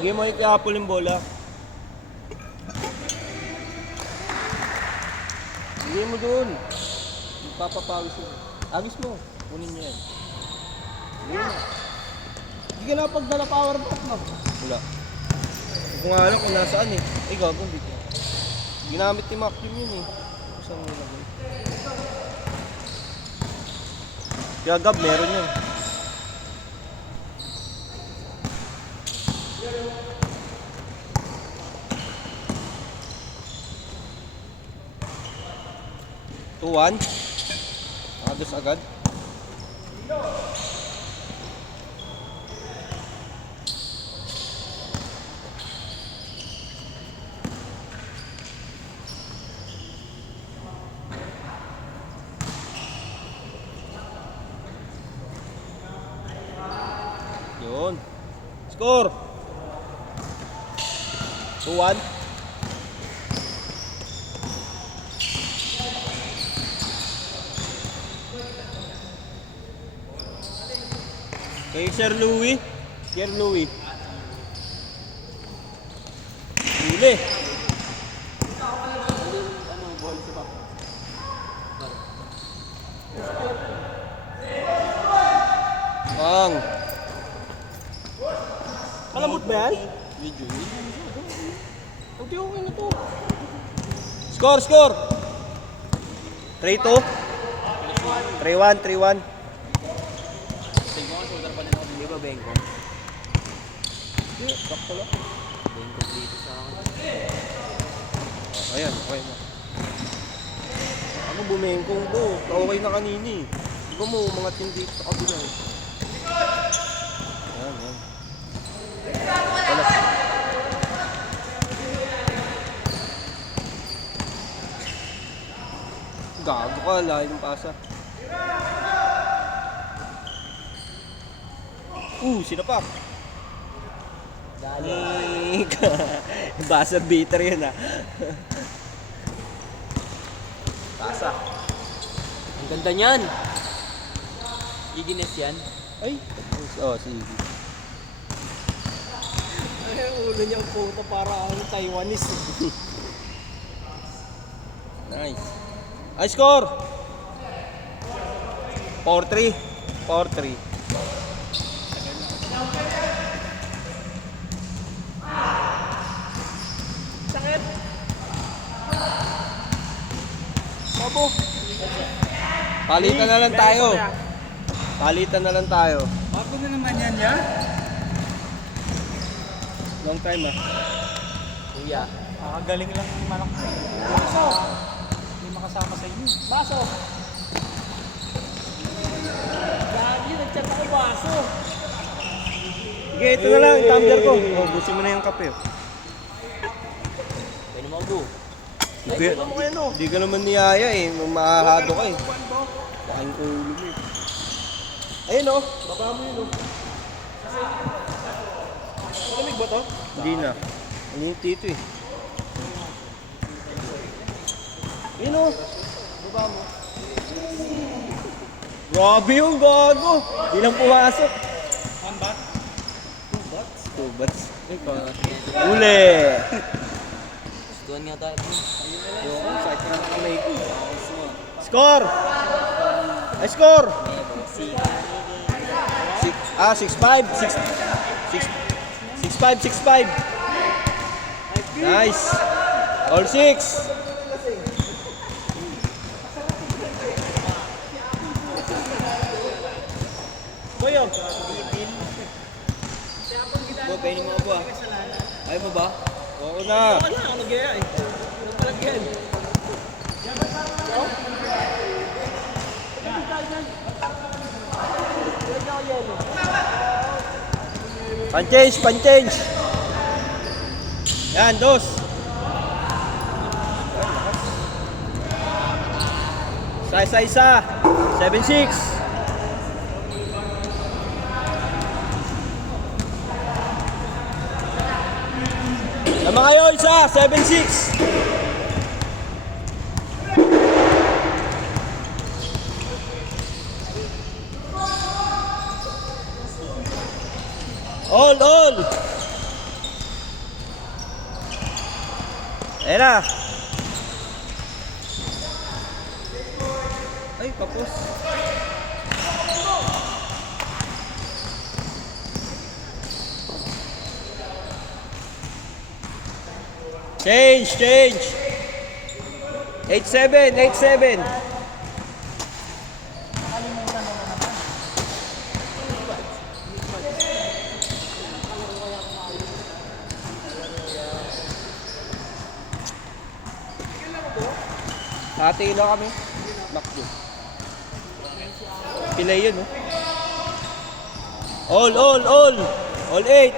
Sige mo i-apple yung bola. Sige mo doon. Magpapapawis mo. Agis mo. Kunin niya yan. Sige mo. Hindi ka na pagdala power bank mo. Wala. Hindi ko nga alam kung nasaan eh. Ay gago, hindi ko. Ginamit ni Maclean yun eh. Saan mo lagay? Kaya Gab, meron yun. Tuwan. Agos agad. Yun. Score. 2-1. Kay Sir Louie. Sir Louie. Huli. Bang. Malambot ba yan? Video. Okay, okay na to. Score, score. 3-2. 3-1, 3-1. Hindi ba Bengko? Hindi, sakto lang. Bengko dito sa akin. Ayan, okay na. Ako bumengkong to. Okay na kanini. Di ba mo, mga team dito sa kabila eh. Ayan, ayan. Gago ka, lahat yung pasa. Sinapak. Dali ka. Basa beater yun ah. Pasa. Ang ganda niyan. Igines yan. Ay. Oh, sige. Ay, ulo niya ang puto para ang Taiwanese. Nice. I score. 4-3. 4-3. Sakit. Babo. Palitan na lang tayo. Palitan na lang tayo. Bago na naman yan ya. Long time ah. Kuya. Nakagaling lang yung manok. Baso! Hindi makasama sa inyo. Baso. Gagi, nag-chat ako baso. Sige, ito na lang. Tumbler ko. Oh, busin mo na yung kape. Pwede mo ako. Hindi ka naman niyaya eh. Mahahado ka eh. Kain ko ulo mo eh. Ayun oh. Baba mo yun oh. Malamig ba to? Hindi na. Ano yung tito eh. Ayun oh. Baba mo. Grabe yung gago. Di lang pumasok. Ambat? 2 bats. Ay pa. Uli. Gustuhan nga tayo. Yung sakit na kamay ko. Score! Ay, score! 6-5. 6-5. Nice. All 6. Boyo. Bo, pwede mo ako ah. Ayaw mo ba? Oo na. Wala ako nag-gaya eh. Nagpalagyan. Pan-change. Yan, dos. Isa. 7-6. Tama kayo, isa. 7-6. All. Ayan na. Ay, kapos. Change. 8-7, 8-7. Hati na kami. Bakdo. Pilay yun, oh. All. All 8.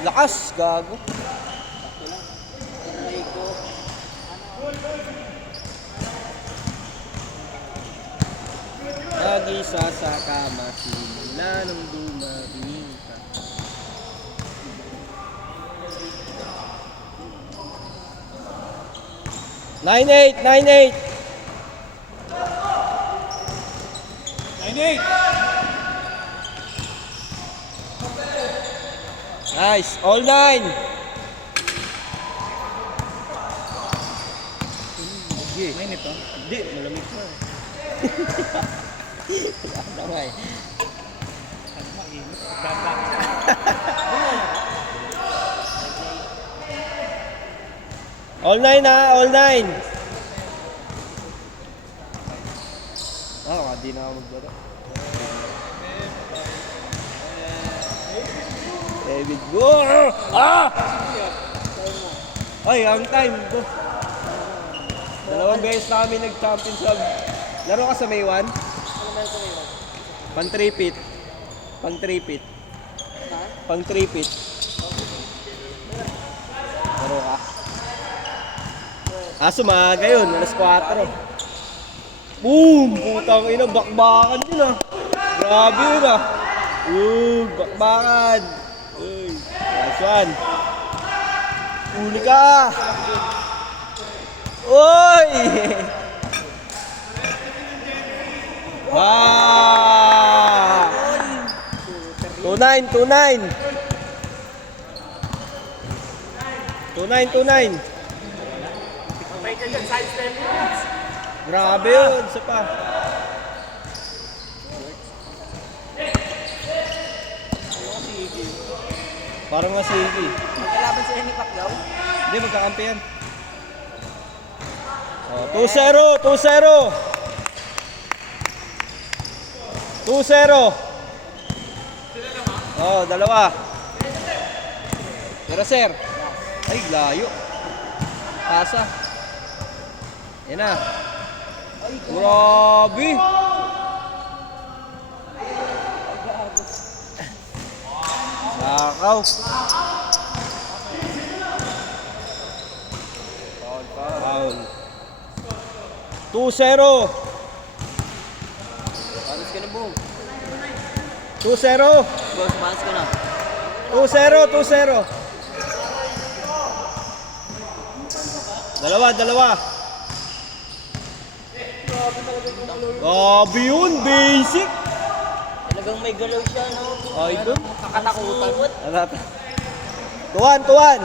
Lakas, gago. Nag-isa sa kama, simula nung dumating ka. Nine eight. 9-8! Nice, all 9. Mainit to. Hindi, malamig pa. Ano nga eh. Ano mainit? Gagawin. All 9 ha, all 9. Di na ako maglaro. David, go! Ay, ang time. Go. Dalawang beses na kami nag-champion sa... Laro ka sa May 1? Pang-3-pit. Pang-3-pit. Pang-3-pit. Laro ka. Sumaga yun. Alas 4. Boom! Putang ina, bakbakan yun ah. Grabe yun ah. Bakbakan. Uy, nice one. Uli ka. Uy! 2-9. 2-9. Grabe yun, isa pa. Parang nga si Iggy. Magkalaban si Henny Pacquiao? Hindi, magkakampi yan. 2-0. 2-0. Dalawa. Tira, sir. Ay, layo. Pasa. Yan na. Grabe. Sakaw. Foul. 2-0. Panos ka na, boom. 2-0. Boss, panos ka na. 2-0. Dalawa. Grabe yun, basic. Talagang may galaw siya, no? Ay, ito. Kakatakutan. Tuwan.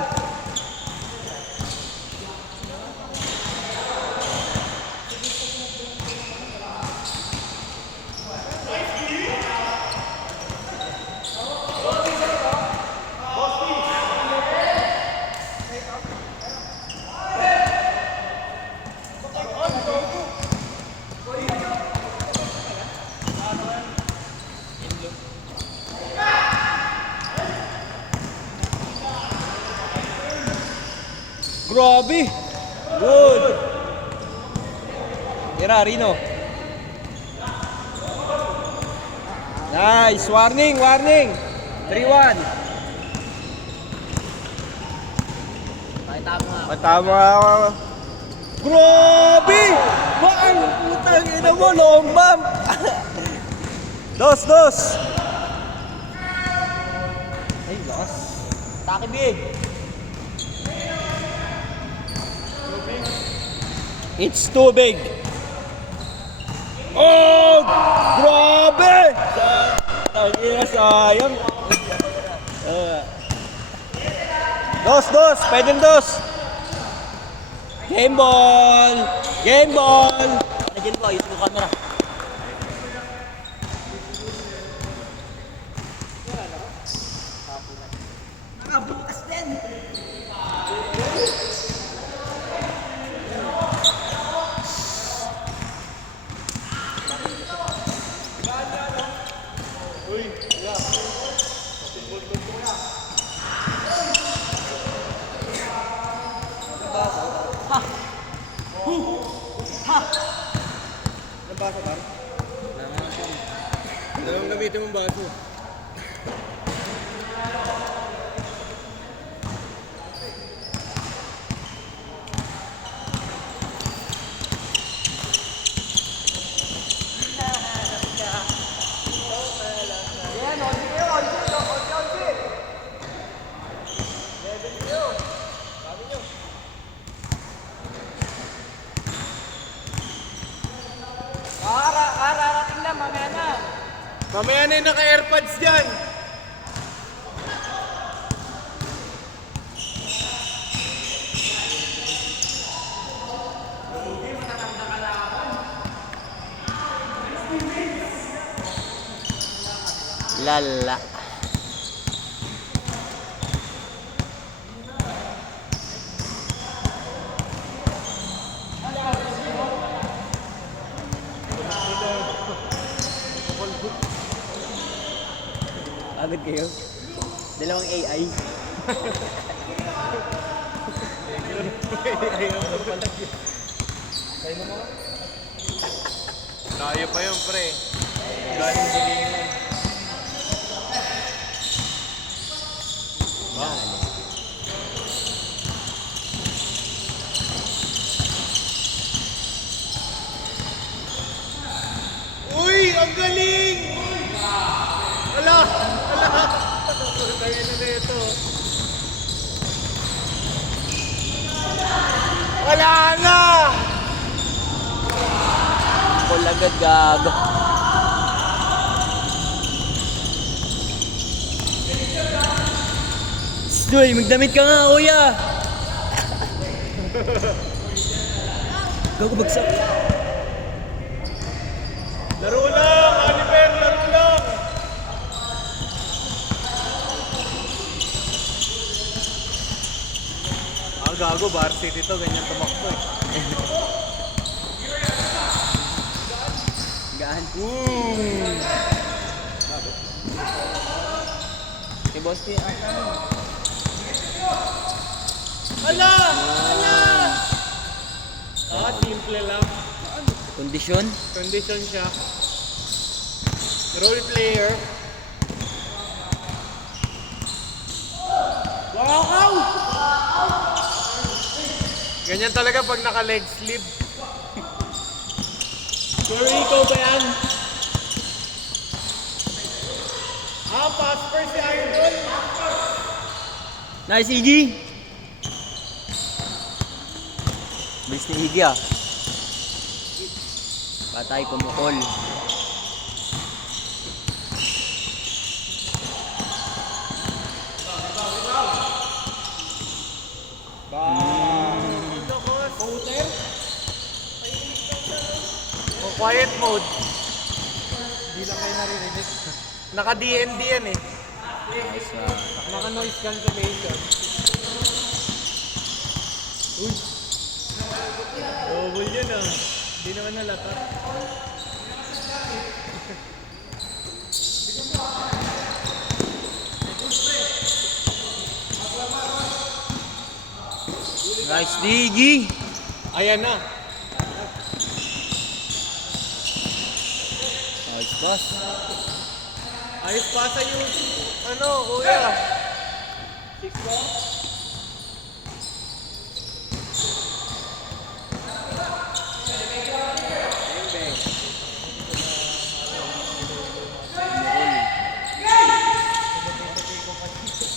Grabe. Good. Tira, Rino. Nice. Warning. 3-1. Tama. Grabe. Baan. Putang ina mo. Long bump. 2. Ay, lakas. Taki, big. It's too big. Oh! Grabe! Sayang. Dos. Pwedeng dos. Game ball. Nandiyan ko, ayos mo camera. Baso, Bar? Dalawang gamitin mong baso. Ararating na, mamaya na. Mamaya na yung naka-airpods dyan. Lala. Agad kayo? Dalawang AI. Tayo pa yun, pre. Galing hilingan. Uy! Ang galing! Wala! Tayo na ito. Wala na! Call agad, gago. Stoy, magdamit ka nga, kuya! Gago, bagsak. Laro lang! Oliver, laro lang! Gago, varsity to, ganyan tumakbo eh. Gaan. Si Boss P, Ala! Simple lang. kondisyon? Condition siya. Role player. Wow! Ganyan talaga pag naka-leg sleeve. Pero ikaw ba yan? Pass first si Idol. Nice, Iggy! Bilis ni Iggy, ah. Patay, kumukol. Quiet mode. Hindi lang kayo naririnig. Naka-DND yan eh. Naka-noise cancellation. Uy! Double yun ah. Hindi naman nalata. Nice, Iggy! Ayan na. Nice, boss. Ayos pa sa yung ano, kuya. 6-4?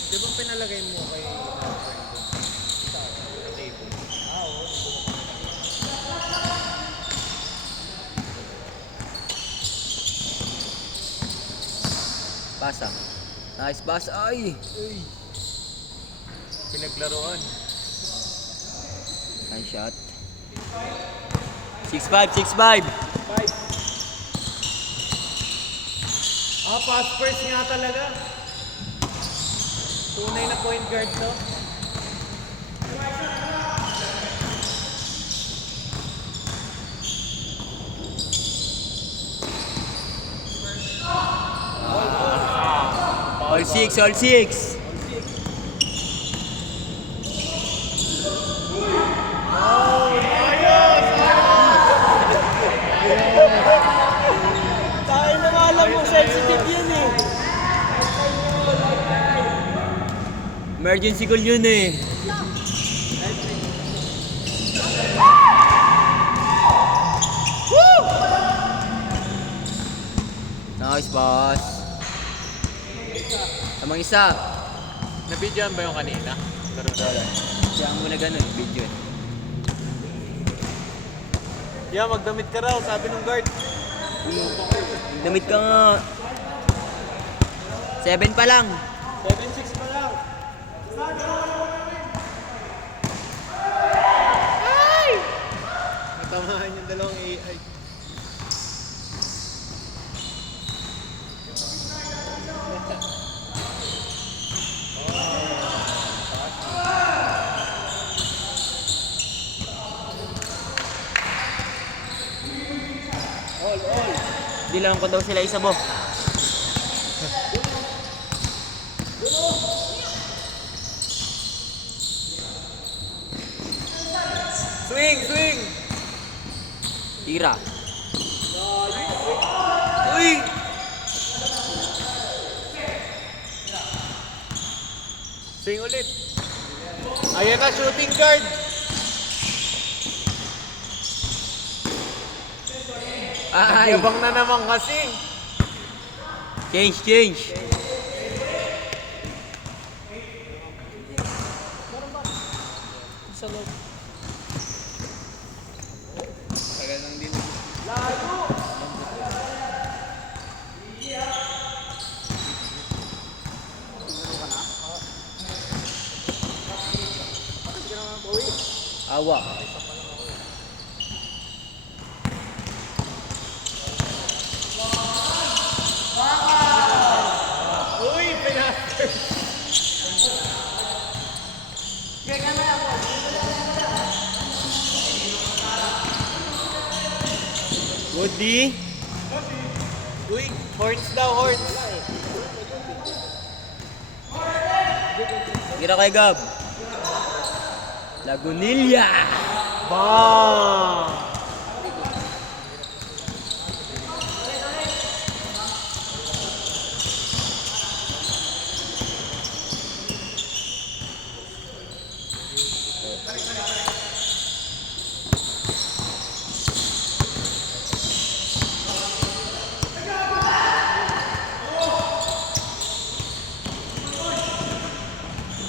Di ba pinalagay mo kay Pasa. Nice pass. Ay! Pinaglaruan. Nice shot. 6-5, 6-5. Pass first nga talaga. Tunay na point guard to. All 6, all 6. Tayo na nga alam mo, sensitive yun eh. Emergency goal yun eh. Nice boss. Tamang isa. Nabidyoan ba yung kanina? Laro na. Diyan mo na ganun, video. Yeah, magdamit ka raw, sabi ng guard. Damit ka nga. 7 pa lang. 7-6 pa lang. Natamaan yung dalawang AI. Dilang ko daw sila isa bo. Swing, swing! Tira. Uy! Swing ulit. Ayan na, shooting guard. Ay! Yabang na naman kasi. Change, change. Sa loob. Awa. Uy, pinasser. Good D. Uy, horns daw, horns. Tira kay Gab. Lagunilla. Bang!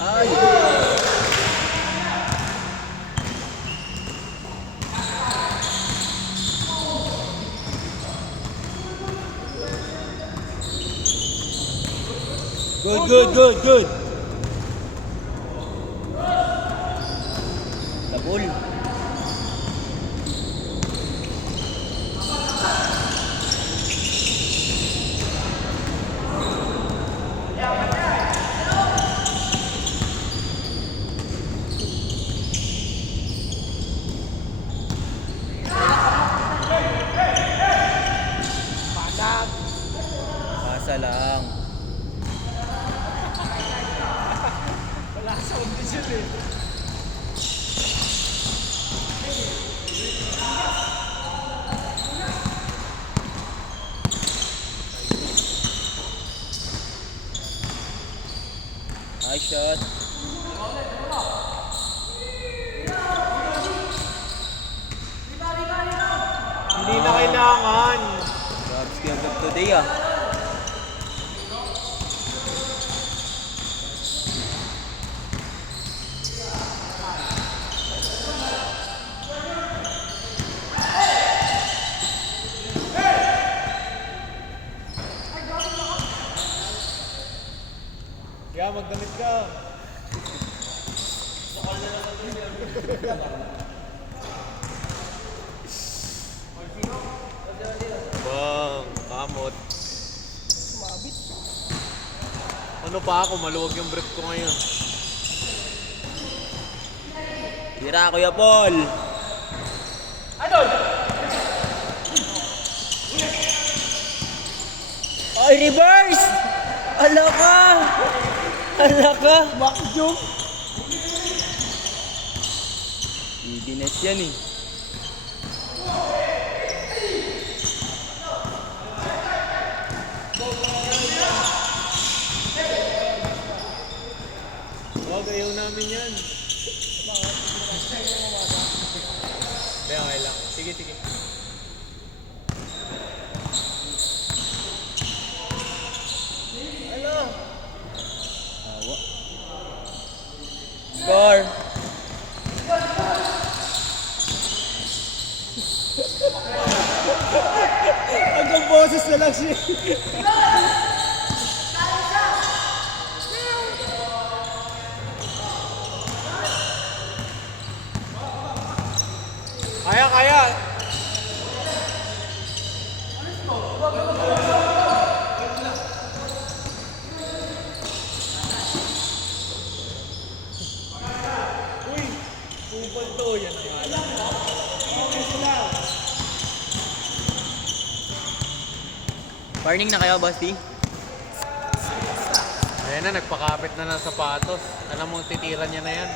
Ay. Good, good, good, good. Double. Pasa lang. Wala sa audition eh. Nice shot. Hindi na kailangan. Grabe skill Gab today ah. Kaya magdamit ka. Bang, kamot. Ano pa ako, maluwag yung brief ko ngayon. Tira, Kuya Paul. Ay, reverse! Ala ka! Ala ka! Back jump. Ibines yan eh. Wag, ayaw namin yan. Hindi, okay lang. Sige, sige. Ano? Awa. Score! Hanggang boses na lang siya. Kaya, kaya. Uy, kupal to. Yan ang alam. Warning na kayo, Boss D. Ayan na, nagpakapit na ng sapatos. Alam mo, titiran niya na yan.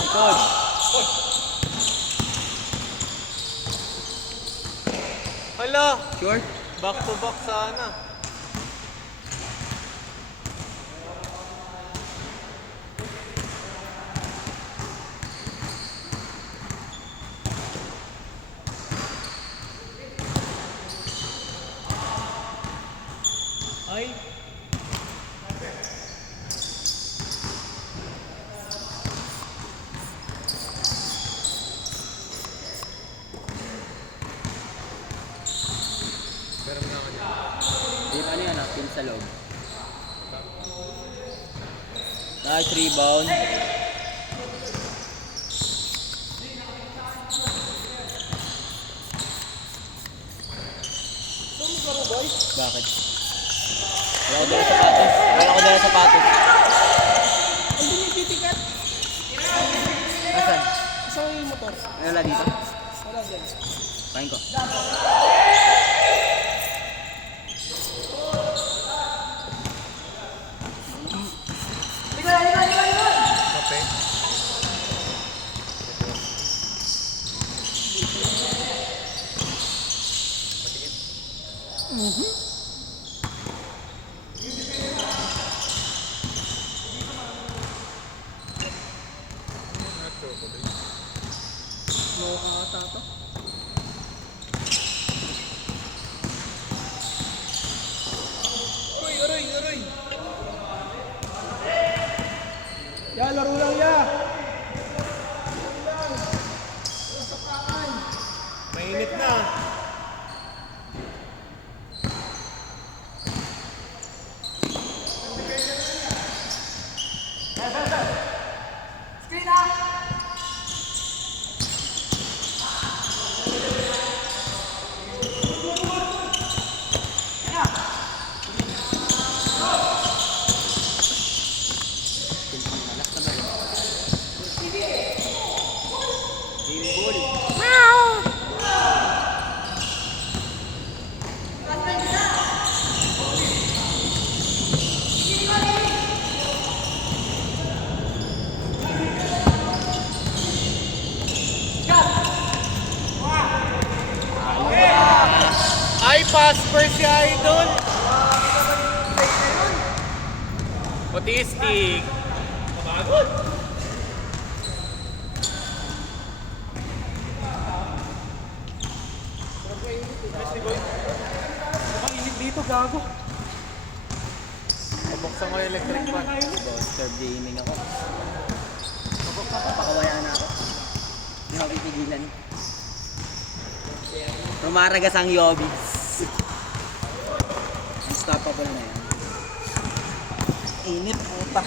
Likod. Hala, Sure? back to back sana. Ay. Pero nga kanya. Di ba ano yan, pin sa loob? Nice rebound. Bakit? Wala ko dala sapatos. Wala ko dala sapatos. Andun yung titikat. Nasaan? Kasama yung motor. Wala dito. Wala dyan. Kain ko. Kape. Loka ata to. Aray, aray, aray. Ya, laro lang ya. Mainit na. Ay, Pasper si Idol. Autistic. Ang init dito, gago. Pabuksan ko yung electric fan. Disturb gaming ako. Papakawaya na ako. Hindi ako pipigilan. Rumaragas ang yobis. Unstoppable na yan. Init, puta.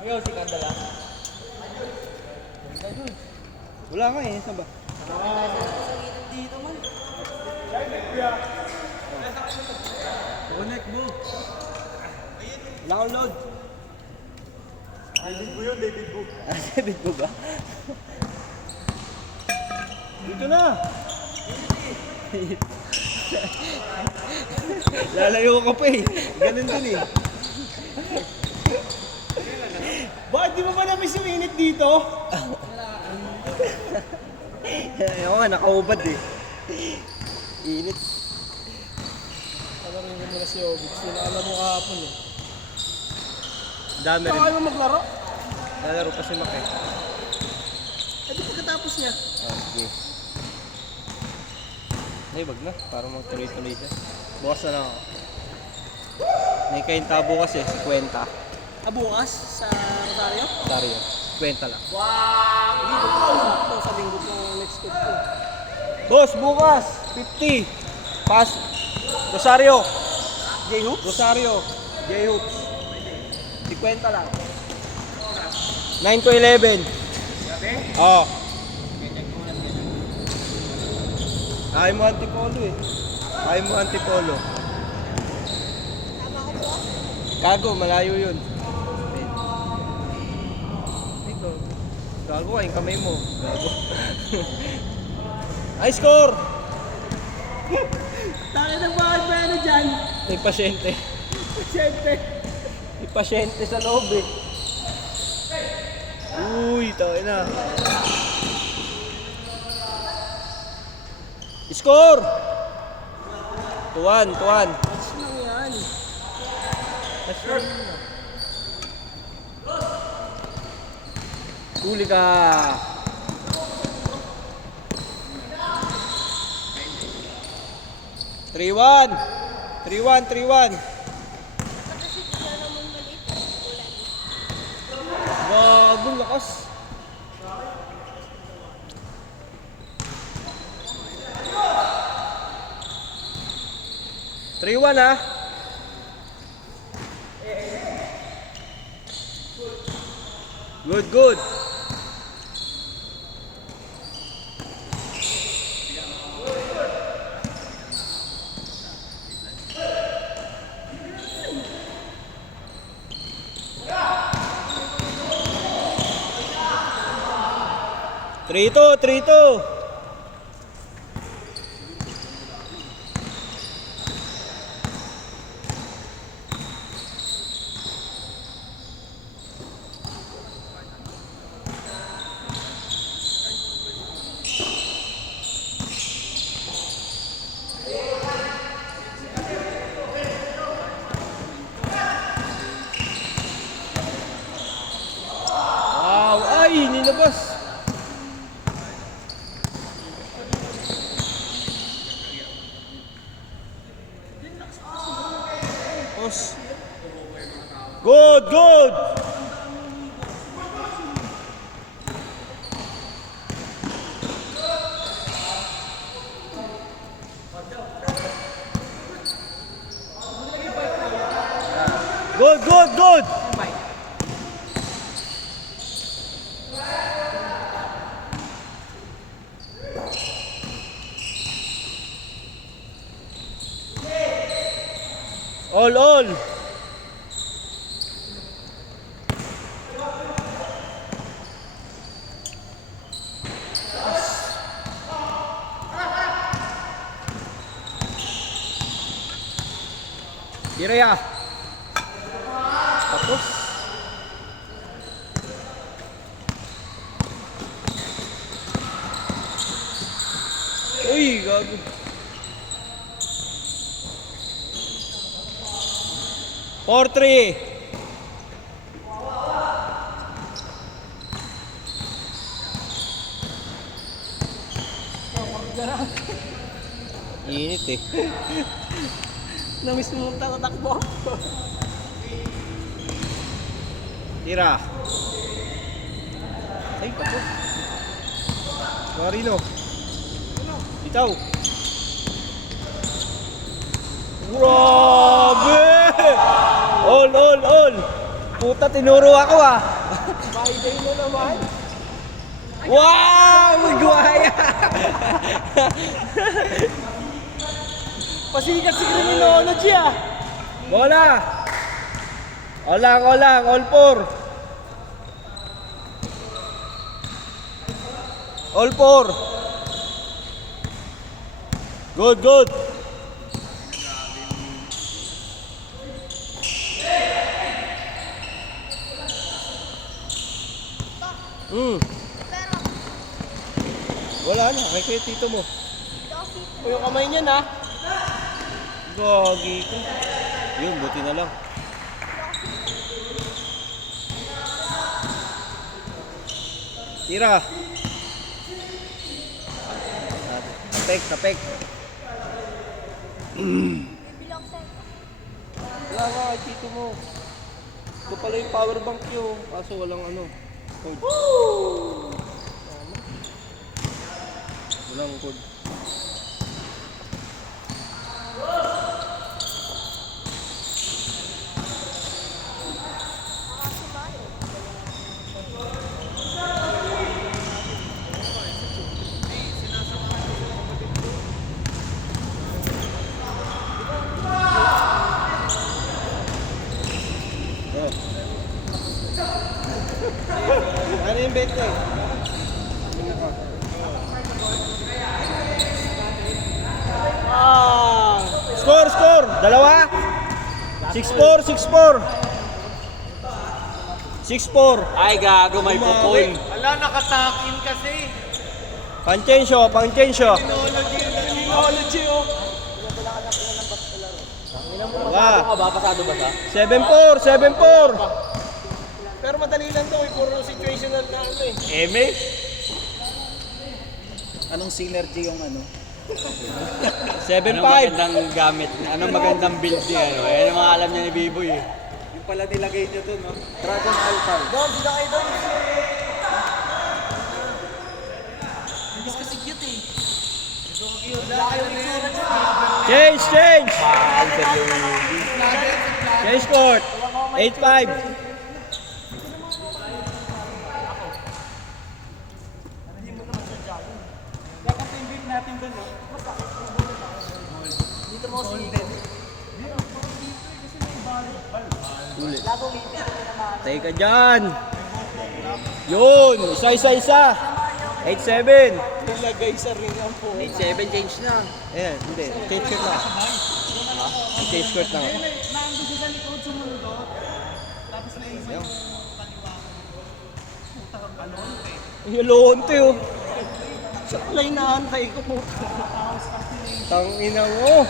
Ayaw, si Kandala. Wala nga eh, saan ba? Connect mo. Wala akong load. David Bo yun, David Bo. David mo ba? Dito na! Lalayo ka pa eh. Ganun din eh. Bakit di mo ba na-miss yung init dito? Ayaw nga, nakaubad eh. Init. Alarin mo muna si Obix. Alam mo kahapon eh. Dami Baka rin. kayo maglaro? Lalaro pa si Mac eh. Eh di pagkatapos niya. Sige. Ay, wag na. Para magtuloy-tuloy siya. Bukas na lang ako. May kaintabo kasi, 50. Ah, bukas sa Rosario? Dario. 50 lang. Ito sa linggo ko next week ko. Boss, bukas! 50! Pass! Rosario! J-Hoops? Rosario! J-Hoops. 50 lang. 9 to 11. Oo. Kaya mo antipolo eh. Kaya mo antipolo. Kago, malayo yun. Dito. Gago ka, yung kamay mo. Gago. High score! Tayo na bakit ba ano dyan? May pasyente. Siyempre. May pasyente sa loob eh. Uy, tayo na. Score! Tuwan, tuwan. What's lang yan? Huli ka. Three one. 3-1, 3-1. Bagong lakas. Three one ah. Good, good. Three two. Wow, ay, nilabas. Os. Good, good. Good, good, good. All. Tapos. Uy, gago. Four, three. Init eh. Namiss mo tatakbo. Tira. Ay, pato. Marino. Itaw. Grabe! All. Puta, tinuro ako ah. Friday na naman. Wow! Magwaya! Pasikat si Criminology ah. Bola! All four. All four. Good. Wala na, kay kuya tito mo. O yung kamay niya na. Gagi ko. Yun, buti na lang. Tira. Tapek. Wala nga, kay tito mo. Ito pala yung power bank yun. Kaso walang ano. Code. Walang code. Ano yung bet ko eh? Score! Dalawa? 6-4. 6-4. Ay, gago, may pupul. Wala, nakatakin kasi. Panchencio. Technology oh. Wala. Ano ba? Pasado ba sa? 7-4. Pero madali lang to, puro situational na ano eh. Eme? Anong synergy yung ano? 7-5. Anong magandang gamit? Anong magandang build niya? Ano? Yan ang mga alam niya ni Biboy eh. Yung pala nilagay niyo to, no? Dragon Alpha. Doon, sila kayo doon. Hindi kasi cute eh. Wala kayong itsura dyan. Change. Mahal sa Luigi. Change court. 8-5. Dapat invite natin doon, no? Dito mo si Ulit. Tay ka dyan. Yun. Isa. 8-7. nilagay sa ring ang po. 8-7 change na. Ayan, hindi. Change court lang. Change court lang. Nandun siya sa likod, sumundo. Tapos naisip Ayan. puta kang kalonte. Yung lonte oh. Sa kulay na antay ko po. Tangina mo.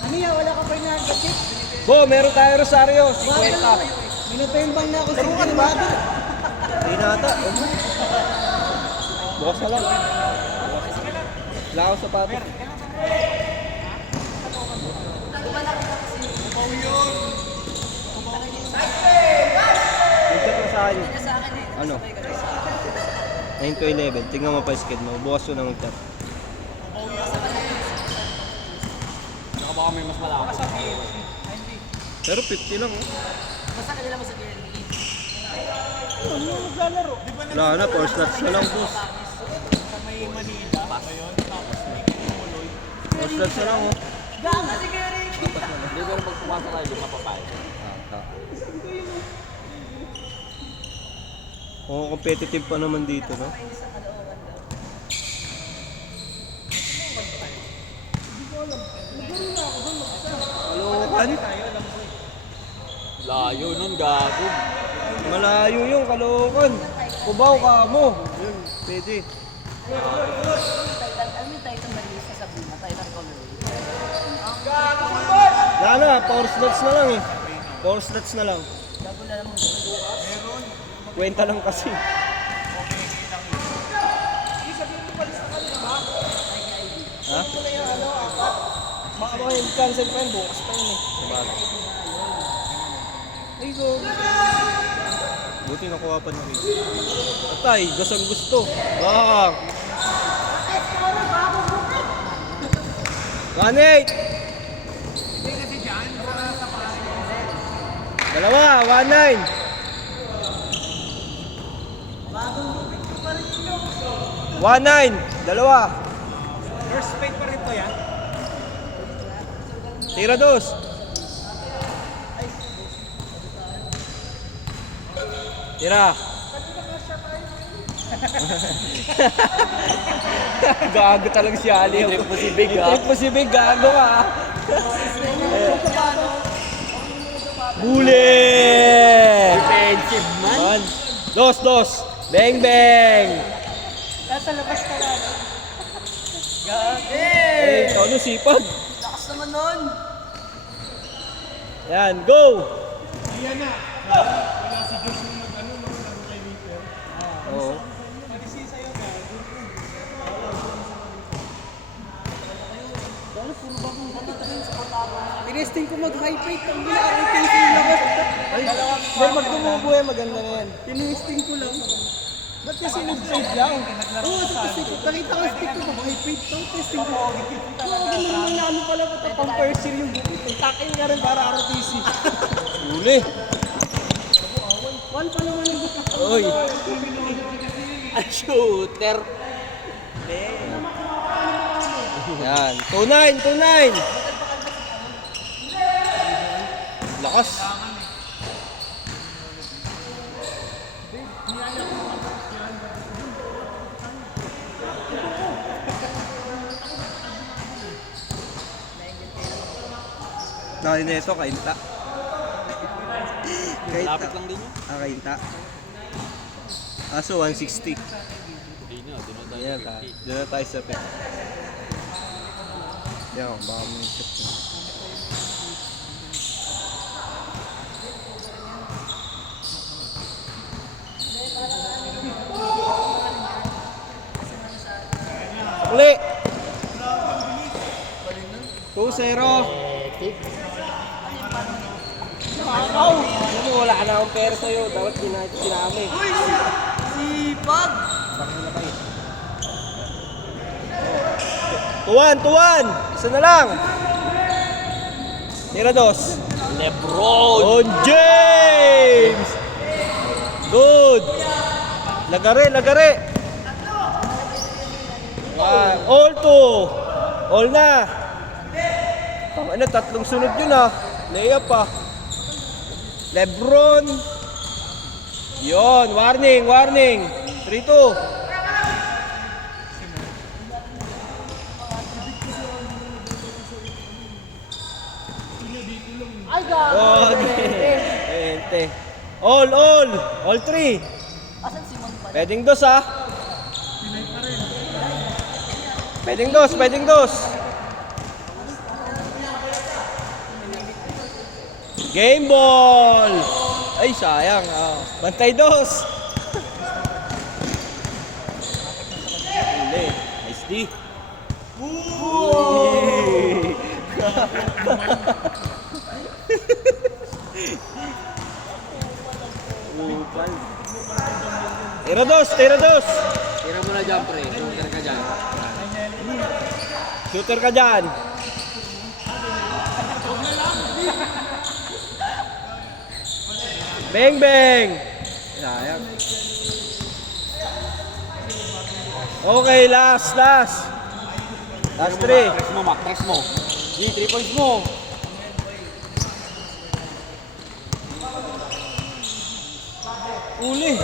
Ano yan? Wala ka pa na gadget? Bo, meron tayo Rosario. 50. Minatembang na ako sa ikan ba? Hindi na ata. Bukas na lang. Wala akong sapatos. Nagchat na sa akin. Ano? 9 to 11. Tingnan mo pa yung schedule mo. Bukas ko na mag-chat. Baka baka may mas malakas. Pero 50 lang oh. Basta kanila mo sa Gary. Wala na, 4 slots na lang boss. May Manila. Ba yun? Tapos may Kimuloy. 4 slots na lang oh. Gama si Gary! Hindi pero pag pumasok kayo, mapapayag. Oo, competitive pa naman dito, no? Kalokan? Layo nun, gago. Malayo yung Kalokan. Kubaw ka mo. Yun, pwede. Alam mo yung Titan na lista sa Bima, Titan Colorway. Wala na, power slots na lang eh. Power slots na lang. Gago na naman. Kwenta lang kasi. Ha? Baka cancel pa yun, bukas pa yun eh. Sabagay. Ay, go. Buti nakuha pa na rin. Atay, gasang gusto. Bak! 1-8! Dalawa, 1-9! 1-9, dalawa. First spade pa rin to yan. Tira dos. Tira. Gago talaga si Ali. Trip mo si Big, ha? Trip mo si Big, gago ka. Huli! Defensive man. Dos. Bang, bang. Nasa labas ka lang. Eh, ikaw no sipag. Lakas naman nun. Yan, go! Oo. Tinesting ko mag-high fade. Ang ginaka-intense yung labas. Ay, dahil pag tumubo yan, maganda na yan. Tinesting ko lang. Ba't kasi nag-fade lang? Oo, sa testing ko. Nakita ko stick ko mag-high fade. So, testing ko. Oo, ganun na ano pala. Ito pang first year yung buti. Takin nga rin para ROTC. Huli. One pa naman yung buti. Oy. Shooter. Yan. 2-9. Lakas. Dahil na ito, kainta. Lapit lang din yun. Kainta. Aso, 160. Hindi na, doon na tayo. Ayan, doon na tayo sa pet. Yan, baka may shot na. Uli! 2-0. Alam mo, wala ka na akong pera sa'yo. Dapat sinami. Sipag! Tuwan! Isa na lang! Tira dos. Lebron. On James! Good! Lagare! All two! All na! Ano, tatlong sunod yun ah. Layup pa. Lebron! Yon, warning! 3-2. Ay, gago! Oh, 20. All three. Asan si Mon pala? Pwedeng dos ah. Pwedeng dos. Game ball. Ay, sayang. Bantay dos. Uli. Nice D. Uy. Upal. Tira dos. Tira mo na dyan, pre. Shooter ka dyan. Shooter ka dyan. Bang! Sayang. Okay, last. Last 3. Trash mo, Mac. Trash mo. 3 points mo. Uli.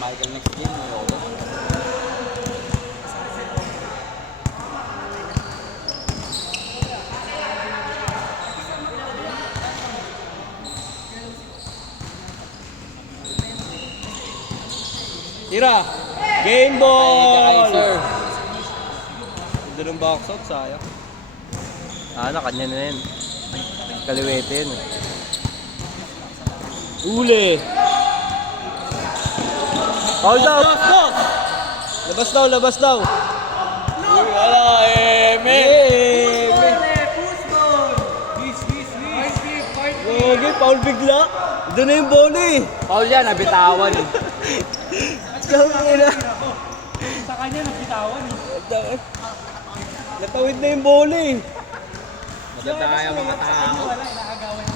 Michael next game. Tira! Game ball! Doon ang box out, sayang. Kanya na yan. Kaliwete yun. Uli! Foul daw! Labas daw, labas daw! Uy, wala, Eme! Okay, foul bigla. Doon na yung bola eh. Paul yan, nabitawan eh. Sa kanya, nabitawan eh. Natawid na yung bola eh. Maganda kaya mga tao. Wala, inaagawan.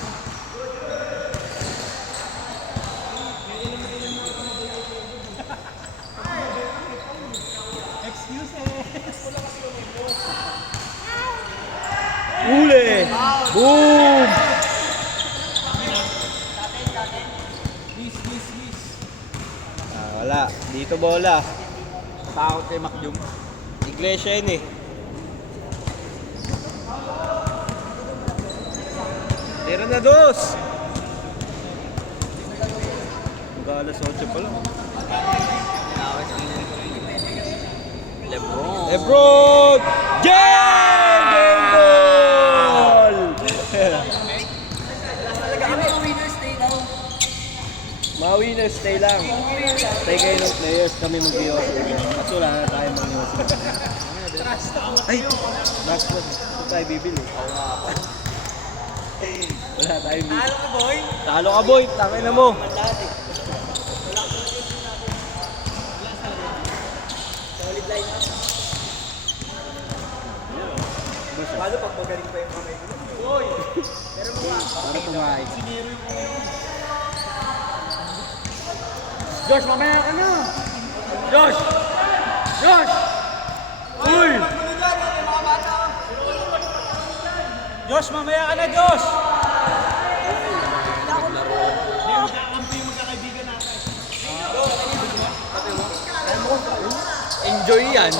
Uli! Boom! Wala. Dito bola. Takot kay Macjum. Iglesia yun eh. Tira na dos! Hanggang alas 8 pa lang. Lebron. Lebron! Game! Game ball! Mga winners, stay lang. Stay kayo ng players, kami mag-ios. At wala na tayo mag-ios. Ay! Last one. Ito tayo bibili. Wala tayo bibili. Talo ka, boy! Talo ka, boy! Tangin na mo! Paano pag magaling pa yung kamay ko? Boy! Pero para pumayag. Josh, mamaya ka na! Josh! Josh! Uy! Josh, mamaya ka na, Josh! Enjoy yan.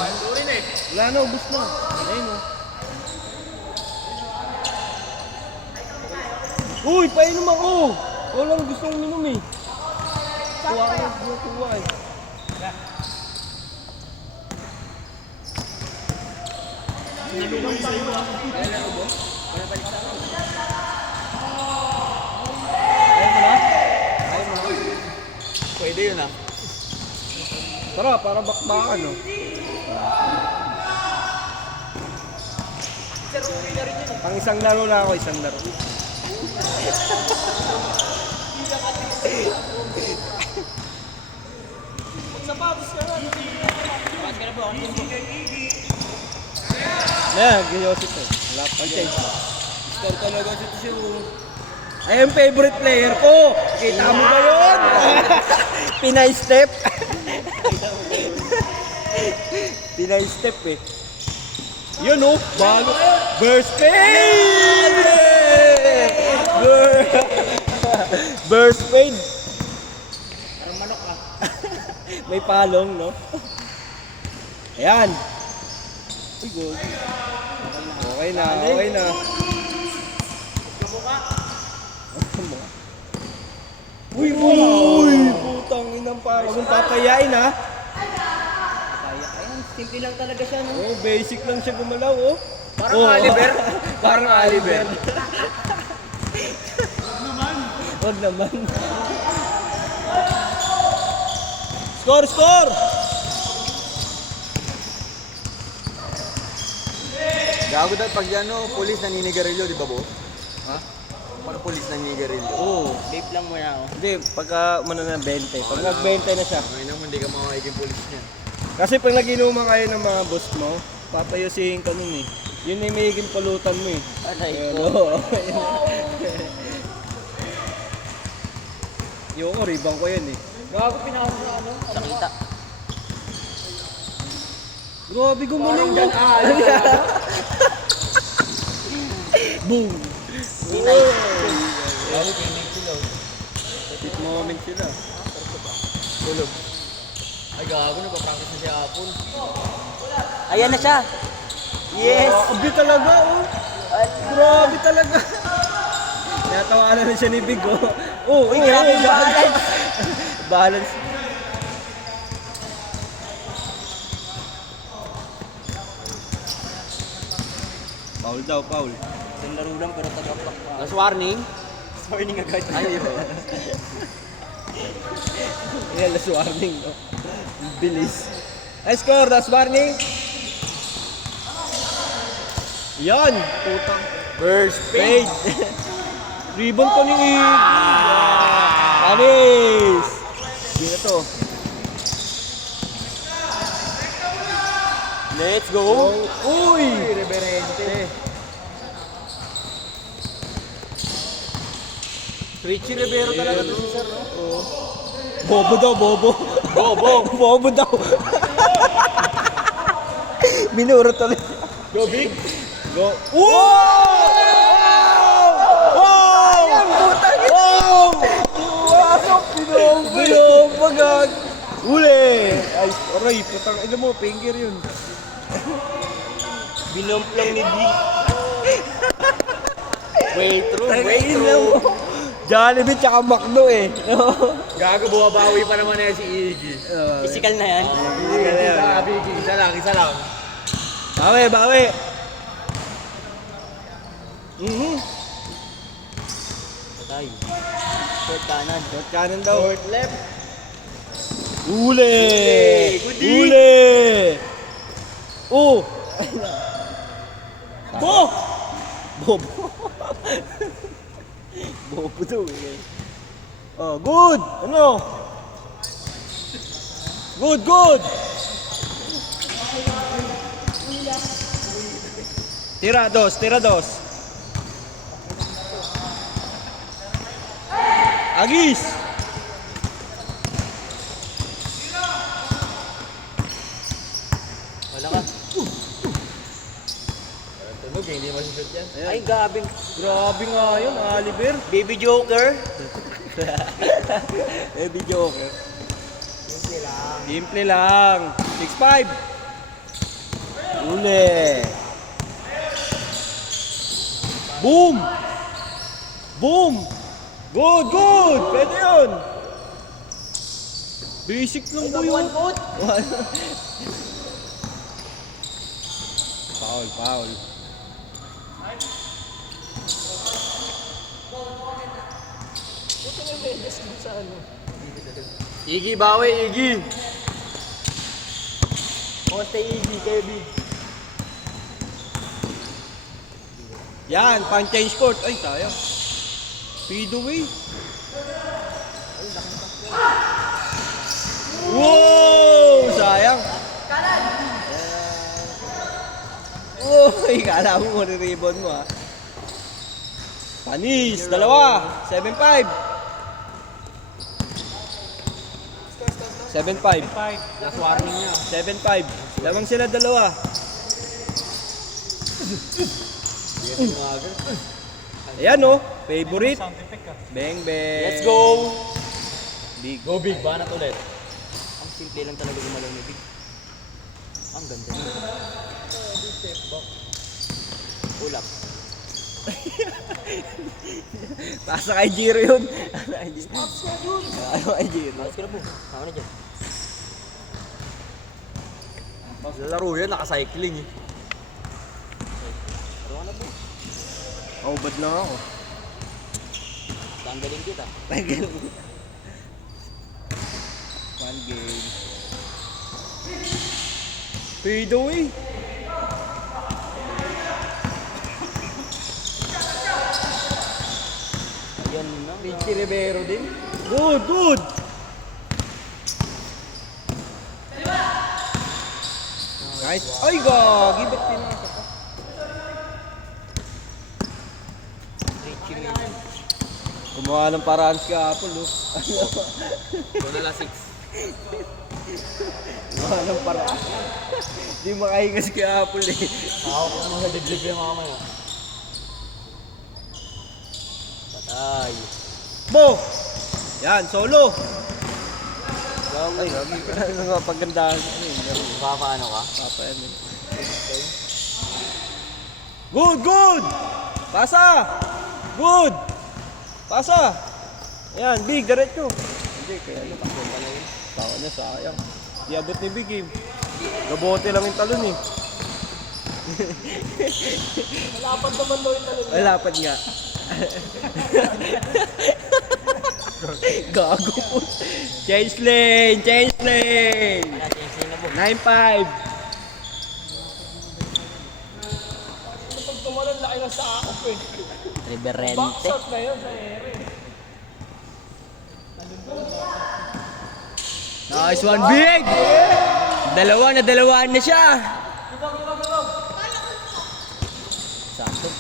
Wala na, ubus na. Ayun o. Uy, painom ako! Walang gustong minum eh. Tuwa ka, tuwa eh. Pwede yun ah. Tara, para bakbakan o. Pang isang laro na ako, isang laro. Yeah, Giyosip eh. Wala pa dyan. Star talaga siya. Ay, ang favorite player ko. Kita mo ba yun? Pinay step. Pinay step eh. Yun oh, bago. Burst fade! Burst fade. Parang manok ah. May palong, no? Ayan. Uy, go. Okay na, okay na. Uy, uy! Putang inang pa. Huwag mong papayain ha. Simple lang talaga siya, no? Oh, basic lang siya gumalaw, oh. Parang Oliver. Parang Oliver. Wag naman. Score, score! Gago dahil pag ano, pulis naninigarilyo, di ba bo? Ha? Pag pulis naninigarilyo. Oo. Vape lang muna ako. Hindi, pagka muna na 20. Pag nag-20 na siya. Ngayon naman, hindi ka makakaging pulis niya. Kasi pag nag-inuman kayo ng mga boss mo, papayusihin ka nun eh. Yun yung may higing pulutan mo eh. Aray Ayun, ko. oo. Yoko, ribang ko yan eh. Gago pinakaw sa ano? Sakita. Grabe gumalaw mo. Boom! Hit moment sila. Tulog. Ay gago, nagpa-practice na si Apple. Ayan na siya. Yes! Grabe talaga oh. Grabe talaga. Natawanan na siya ni Big oh. Oh, Uy, grabe yung balance. Balance. Foul daw, foul. Isang laro lang pero tagapak pa. Last warning. Warning agad. Ay, Yan, last warning. No? Bilis. Ay, score, last warning. Yan, putang. First Fade. Ribbon to ni Iggy. Anis. Hindi na to. Let's go. Uy! Reverente. Richie Rivero talaga to si Sir, no? Bobo daw, bobo. Bobo. Bobo daw. Minuro tuloy. Go big. Go. Wow! Wow! Wow! Pasok! Pinobagag! Uli! Ay, aray, putang ina mo, finger yun. Binomp lang ni D. Way through. Way through. Jollibee tsaka McDo eh. Gago, bumabawi pa naman yan si Iggy. Physical na yan. Isa lang, isa lang. Bawi, bawi. Patay. Short kanan. Short kanan daw. Short left. Uli! Goodie! Uli! Oh! Bo! Bobo. Bobo daw eh. Oh, good! Ano? Good, good! Tira dos, tira dos. Agis! Wala ka. Tunog eh, hindi masishoot yan. Ay, gabing. Grabe nga yun, Oliver. Baby Joker. Baby Joker. Simple lang. 6-5. Uli. Boom! Boom! Good, good! Pwede yun! Basic lang po yun. Foul, foul. Iggy, bawi, Iggy. Konti Iggy, kayo big. Yan, pan-change court. Ay, sayang. Speed away. Wow! Sayang. Uy, kala mo ribbon mo ha. Panis, dalawa. 7-5. 7-5. Last warning niya. 7-5. Lamang sila dalawa. Ayan oh, favorite. Bang bang. Let's go. Big. Go big, banat ulit. Ang simple lang talaga gumalaw ni Big. Ang ganda. Ulap. Pasa kay Jiro yun. Ano kay Jiro? Malas ka na po. Tama na dyan. Laro yan, naka-cycling eh. Taro ka na po. Kaubad lang ako. Tanggalin kita. One game. Fade away. Ayan na. Richie Rivero din. Good, good. Nice. Ay, gagi. Ba't pinasa ka? Richie Miller. Kumuha ng paraan si Apple, oh. Ito na lang 6. Kumuha ng paraan. Di makahinga si Apple, eh. Ako kung mga dibdib yung mamaya. Patay. Bo! Yan, solo. Ay, gagi. Ano nga pagandahan. Ano yun? Papaano ka? Papa yan, eh. Good, good! Pasa! Good! Pasa! Ayan, Big, diretso. Hindi, kaya ano, pakon ka na yun. Pakon na, sayang. Iabot ni Big, eh. Gabote lang yung talon, eh. Malapad naman daw yung talon. Malapad nga. Gago po. Change lane! Change lane! Natin na po. 9-5. Pag tumalon, laki ng sakop eh. Box Reverente. out na yun sa ere. Nice one, big! Dalawaan na siya. Sakto.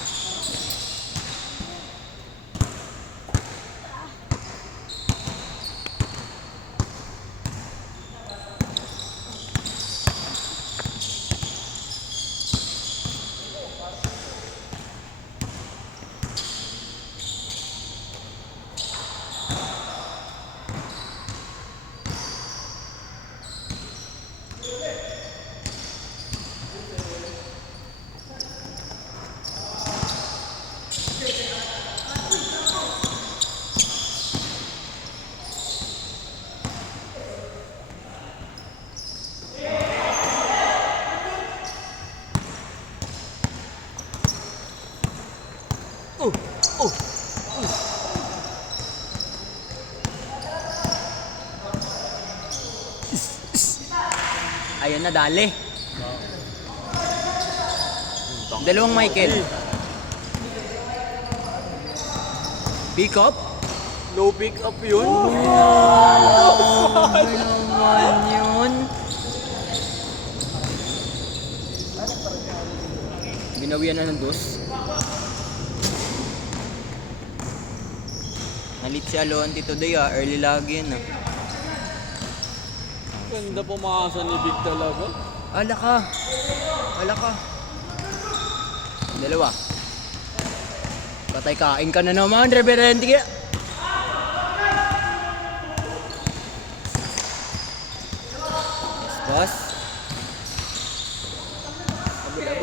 Ayun na, dali. Dalawang Michael. Pick up? Low pick up yun. Ano naman yun? Binawian na ng dos. Nalit si Alonti today early lagi yan Ganda pumasa ni Big talaga. Ala ka. Dalawa. Patay kain ka na naman, reverente kaya. Yes, boss. Abul.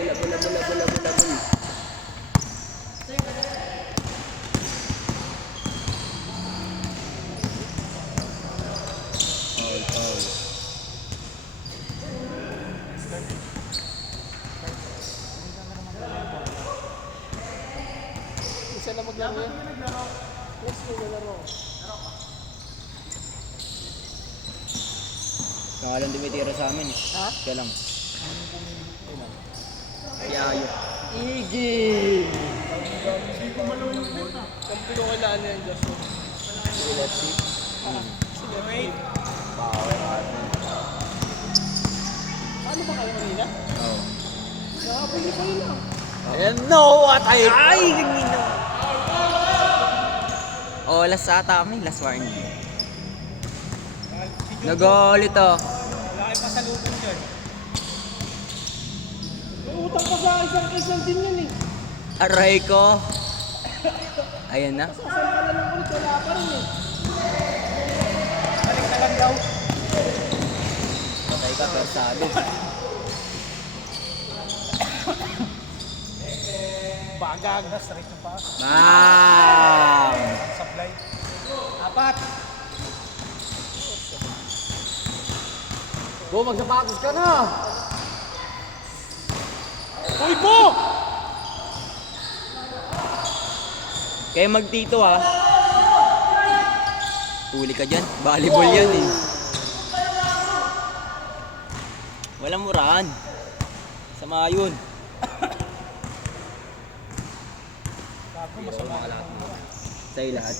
Foul. Isa na maglaro yan. Yes, maglaro. Pangalan tumitira sa amin eh. Ha? Kaya lang. Si Ayo. Iggy! Kampi ko kailangan na yan, Joshua. Let's see. Ano ba kayo kanina? Oh. Nakapili pa rin lang. And no, what I... Ay! Ganino! Oh, last ata kami. Last warning. Nag-ulit oh. May utang pa sa isang din yan eh. Aray ko. Ayan na. Sasal ka na lang ulit, wala pa rin eh. Patay ka, persado. Bagag na, straight yung pa. Bang! Supply. Apat. Bo, magsapatos ka na. Uy, Bo! Kaya magtito ah. Huli ka dyan. Volleyball yan eh. Walang murahan. Sama yun. Sa'yo lahat.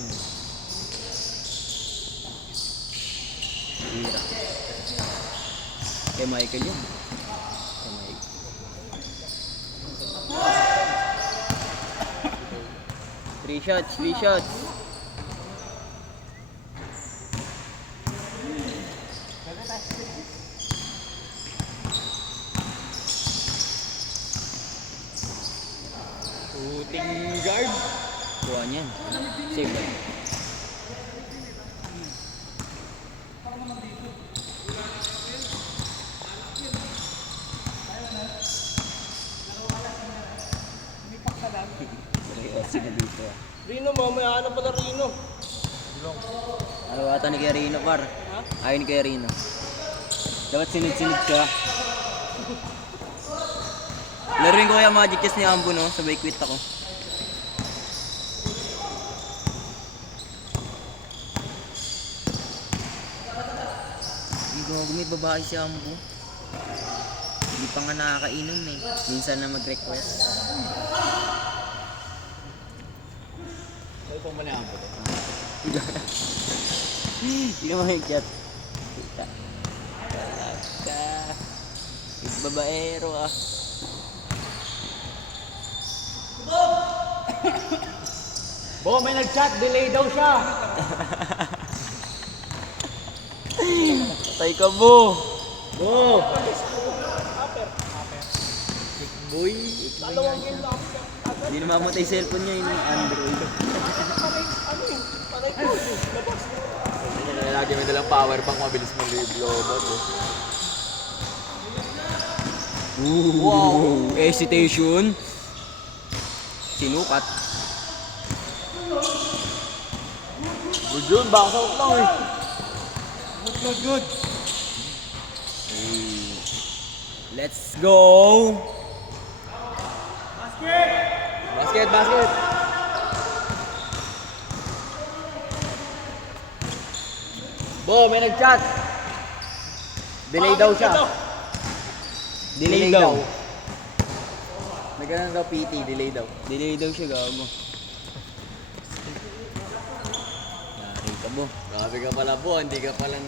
Hira. Kay Michael yun. Kay Michael. Three shots. Shooting guard. Kuha niyan. Save lang. Seryoso na dito ah. Rino, mamaya na pala Rino. Ayaw ata ni Kuya Rino, par. Ayaw ni Kuya Rino. Dapat sinid-sinid ka. Laruin ko kaya Magic Chess ni Ambo, no? Sabay quit ako. Hindi ko may babae si Ambo. Hindi pa nga nakakainom eh. Minsan na mag-request. Ay, pang mali Ambo to. Hindi naman yung chat. Talaga. Babaero ah. Bo, may nag-chat, delay daw siya. Patay ka, Bo. Bo! Boy. Hindi na mamatay cellphone niya yung Android. Lagi may dalang power bank, mabilis mag-load. Wow! Hesitation. Sinukat. Good yun, baka sa lang eh. Good. Let's go! Basket, basket! Bo, may nag-chat. Delay daw siya. Delay daw. Nagkaroon daw PT, delay daw. Delay daw siya, gago. Yari ka, Bo. Grabe ka pala po, hindi ka pala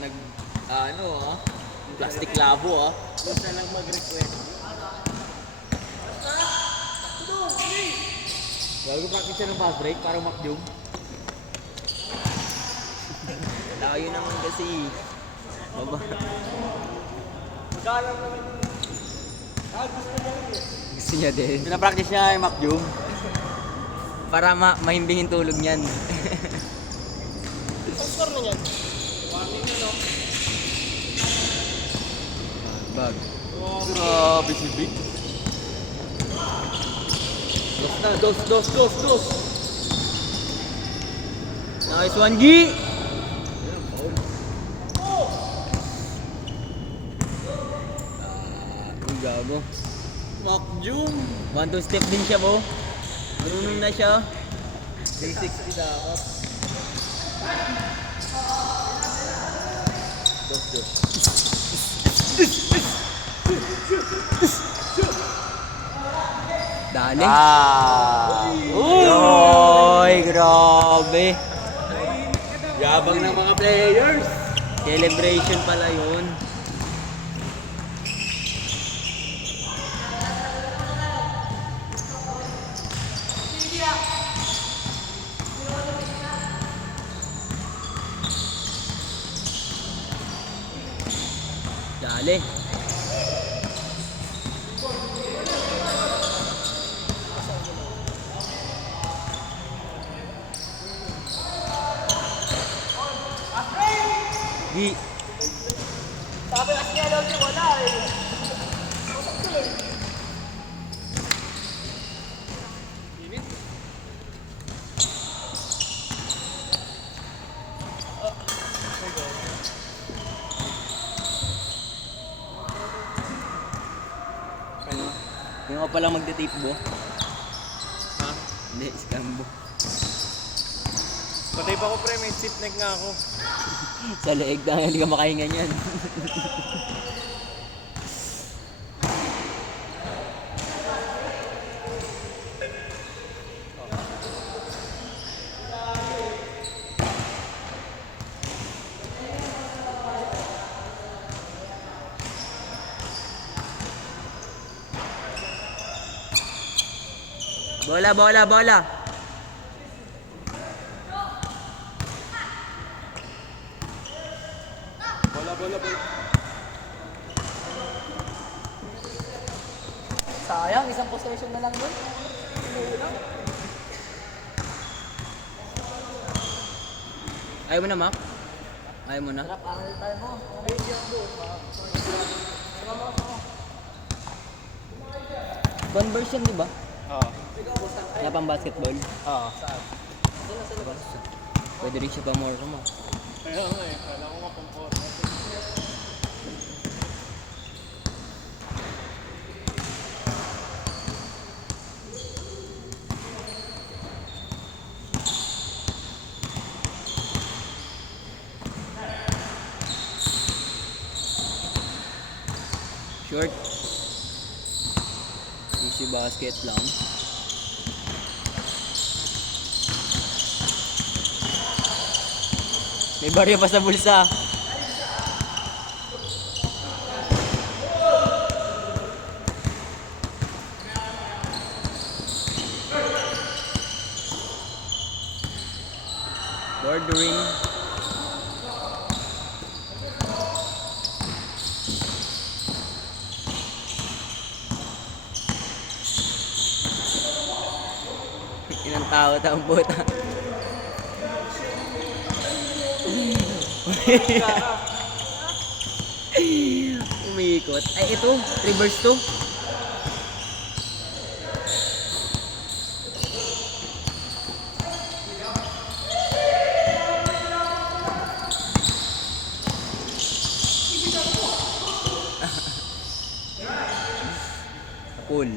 plastic labo Basta lang mag-request. Bago practice siya ng fast break para makjum. Layo naman kasi. Baba. Gusto niya din. Pinapractice niya yung makjum. Para mahimbingin tulog niyan. Ang score na yan? Bag. Grabe si Vic. Dos na, dos. Nice one, G! Gago. Makjum! 1-2 step din siya, Bo. Marunong na siya. 360 dapat. Dos. Dali. Uy! Grabe. Yabang ng mga players! Celebration pala yun. Dali. Di. Sabi kasi niya daw siya wala eh. Yung ka pala magte-tape, Bo. Ha? Hindi, scam, Bo. Patay pa ko pre, may stiff neck nga ako. Sa leeg na, hindi ka makahinga niyan. Bola. Bola. Sayang, isang possession na lang yun. Ayaw mo na, Mac? Ayaw mo na? Angal tayo mo. Converse yan, di ba? Oo. Na pang basketball. Oo. Pwede rin siya pa more mo. Kaya nga eh, kala ko nga pang Easy basket lang. May barya pa sa bulsa. Bordering. Inang tao ang puta. Umiikot. Ay, ito. Reverse to. Cool.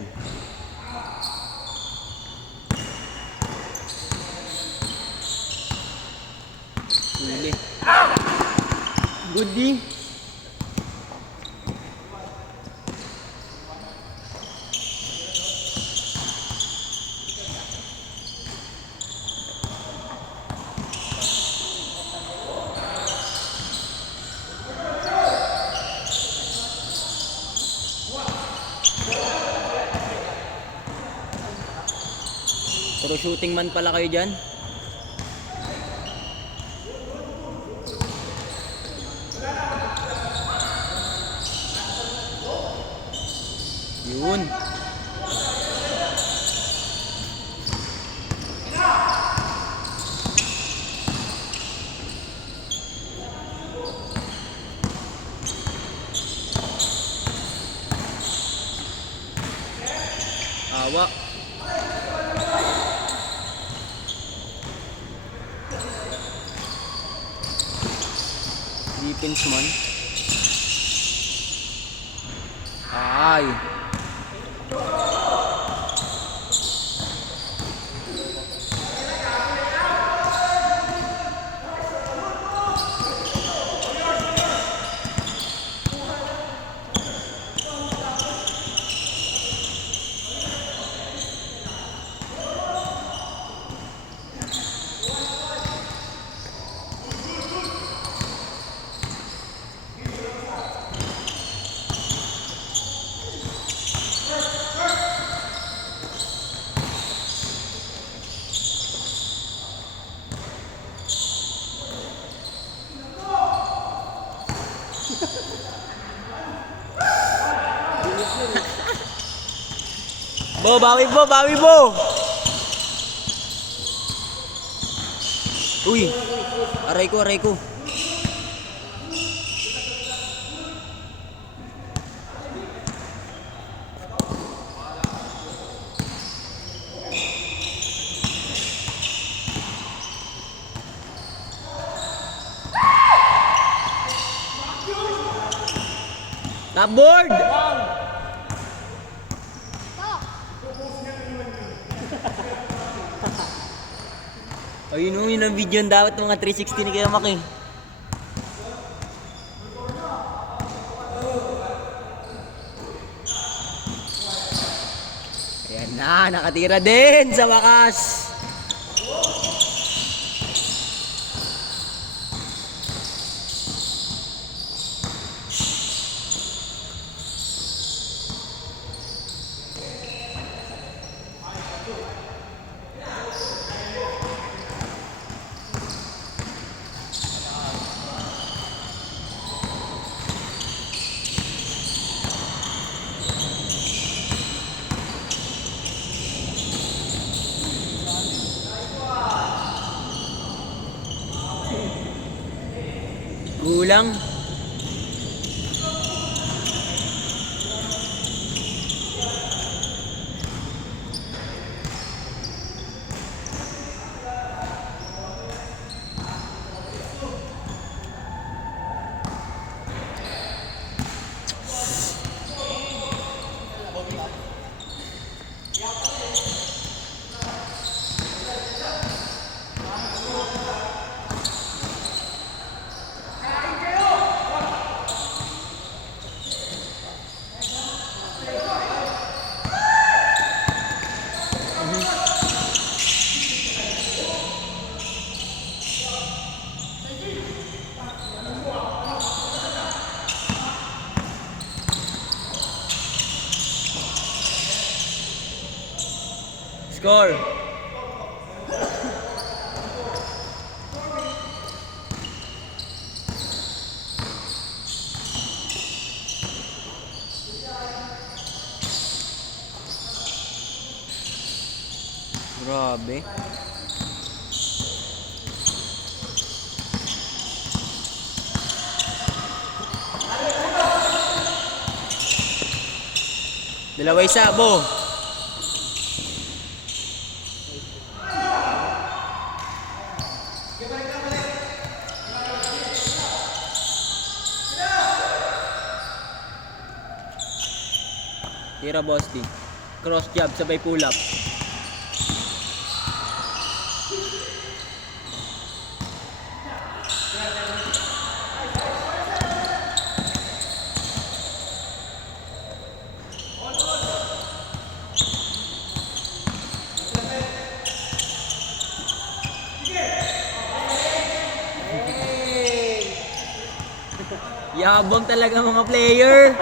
Huli. Goodie. Pero shooting man pala kayo dyan. Yun. Awa. Defense man. Ay. Bo, bawi po, bawi po. Uy, aray ko, aray ko. Top board! Ayun o, yun ang video dapat mga 360 ni Kuya Mac eh. Ayan na, nakatira din sa wakas. Kulang. Score. Grabe. Dalawa isa, Bo. Tira, boss D. Cross jab, sabay pull up. Yabang talaga mga player.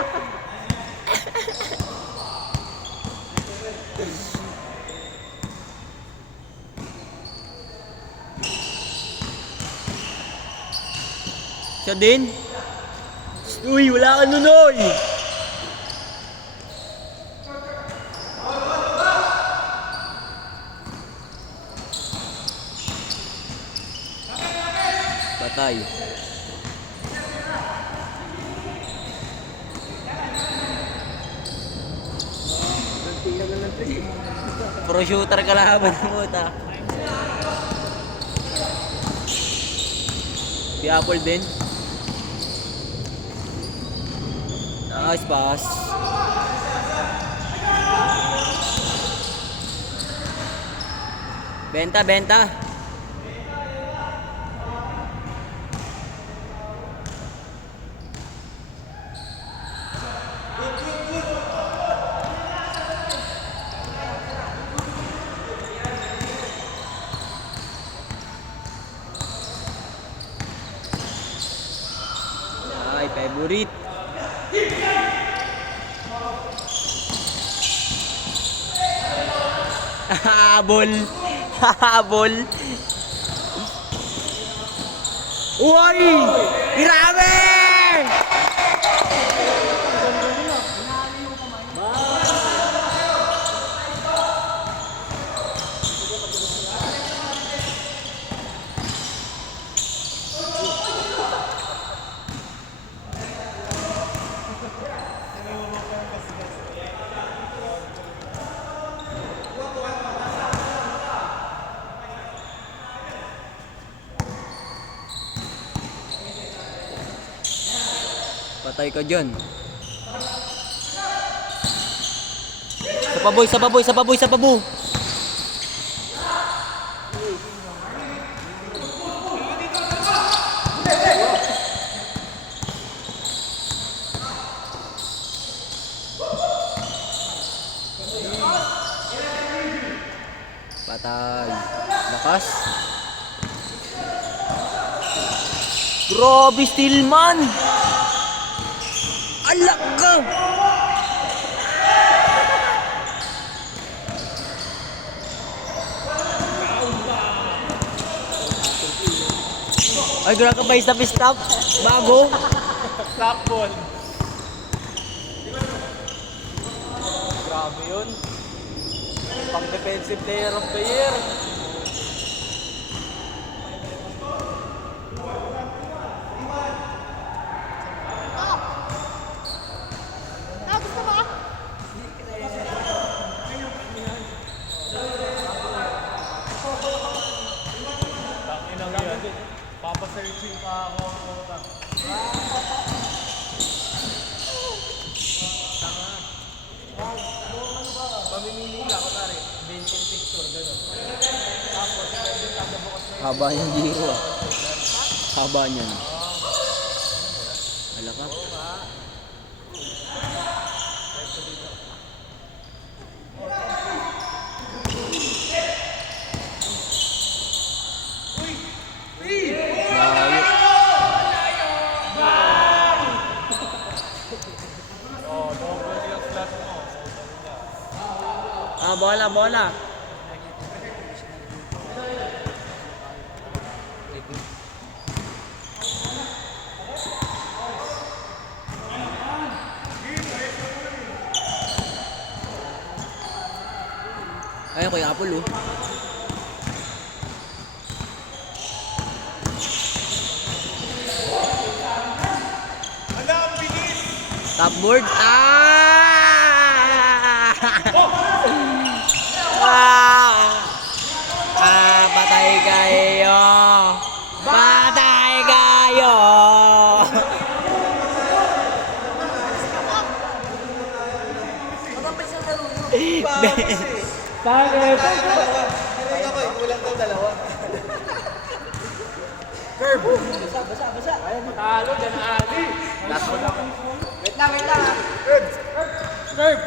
Siya din. Uy, wala ka nun, oy. Patay. Pro shooter ka laban mo ta. Si Apple din. Nice pass. Benta, benta. Ay, favorite. Habol. Habol. Uy! Grabe! Patay ka dyan. Sa paboy, sa paboy, sa paboy, sa paboy. Patay. Lakas. Grabe, Stillman. Alak ka! Ay, gura ka pa stop. Bago. Stop ball. Grabe yun. Pang defensive player of the year. Papasearching pa ako. Mamimili ka, kunwari, benching picture, gano'n. Tapos, pwede kada bukas na Haba niyang giro ah. Haba niyan. Wala ka. Layo. double yung slot mo. Ah, bola, bola. Ayun, Kuya Apple, oh. Top board. Ah! Patay kayo. Patay kayo. Pangit! Kulang daw dalawa. Talo, dyan na Ali. Wait lang, wait lang. Serve!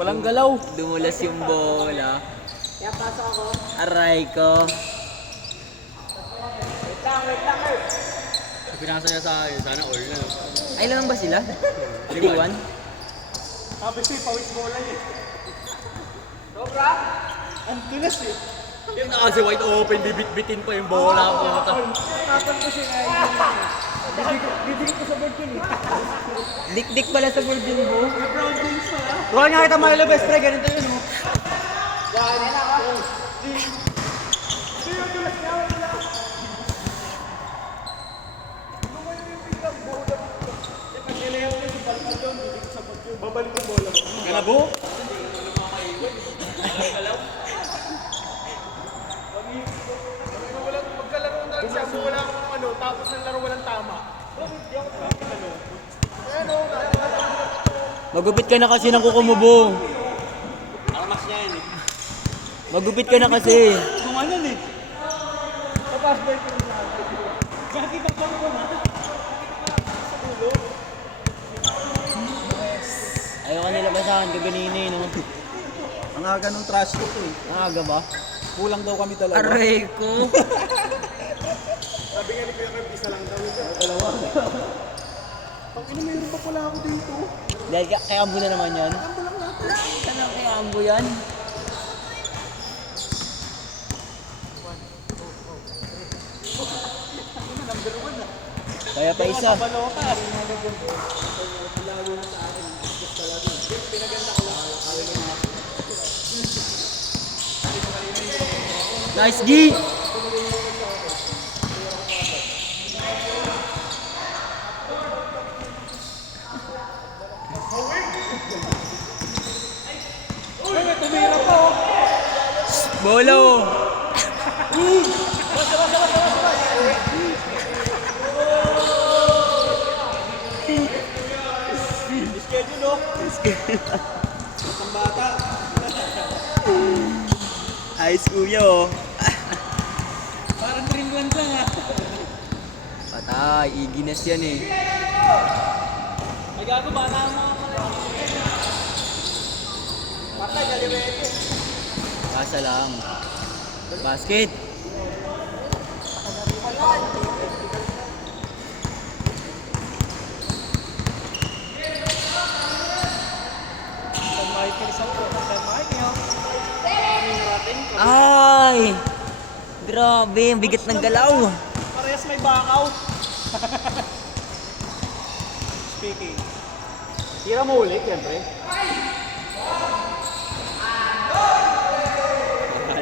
Walang galaw. Dumulas yung bola. Aray ko. Pinasa niya sa akin, sana all na. Ay, lang ba sila? 3-1? Sabi siya, pawis bola niya. Ang tulas eh. Yung na kasi wide open, bibit-bitin pa yung bola. Tapos ko siya ngayon. Didikit ko sa board yun eh. Dik-dik pala sa board yun, bro. Brown James pa ah. Bro, nakita Milo best pre, ganito yun oh. Babalik yung bola. Ganabo? Magkalaro na siya, wala akong ano, tapos ng laro walang tama. Magupit ka na kasi ng kukumubo. Armas niya yan eh. Magupit ka na kasi. Kumanan eh. Tapos break ko na. Gagi ka pa ko na. Ayaw ka nilabasan, kaganina eh, no? Ang aga nung trash talk eh. Ang aga ba? Kulang daw kami dalawa. Aray ko. Sabi nga ni Kuya Kerb, isa lang daw ito. Dalawa. Pag ina, mayroon pa pala ako dito. Dahil kay Ambo na naman yan. Ambo lang natin. Tanong kay Ambo yan. Kaya pa isa. Balota. Nice G! Ay, tumira pa oh. Bolo! Schedule oh. Ang bata. Ayos kuya oh. Parang dreamland lang ah. Patay, iginas yan eh. Ay gago, bata ang mga pala. Patay, galiwete. Pasa lang. Basket! San Michael isang po. San Michael. Ay! Grabe, ang bigat ng galaw. Parehas may backout. Speaking. Tira mo ulit, siyempre.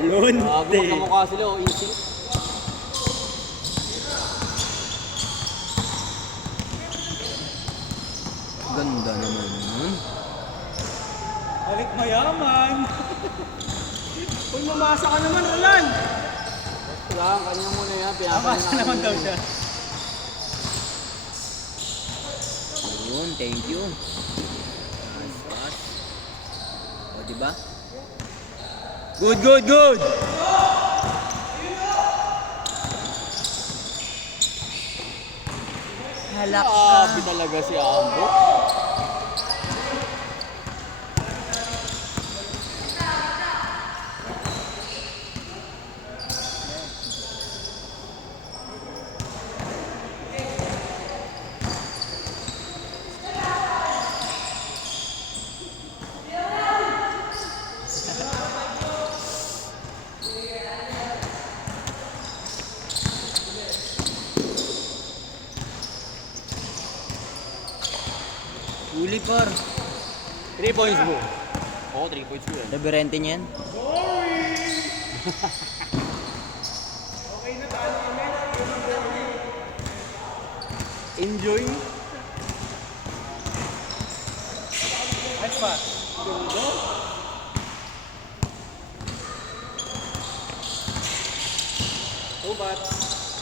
Alon. Magkamukha sila o easy. Ganda naman nun. Balik mayaman. Kung mamasa ka naman, Alan. Wala, kanya muna yan. Mamasa naman daw siya. Ayun, thank you. Pass, pass. O, diba? Good, good, good! Halak ka. Grabe talaga si Ambo. Uli par. 3 points mo. Oo, 3 points mo yan. Reverente niyan. Enjoy. Nice pa.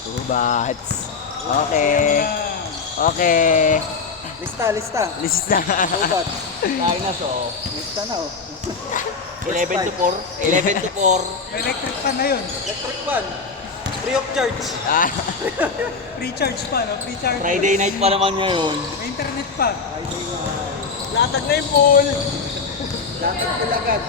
Two bats. Okay. Okay. Lista. Lista. Ubat. Tayo na, so. Lista na, oh. 11 to 4. 11 to 4. Electric fan na yun. Electric fan. Free of charge. Ah, Free charge pa, no? Free charge. Friday night pa naman ngayon. May internet pa. Latag na yung pool. Latag na agad.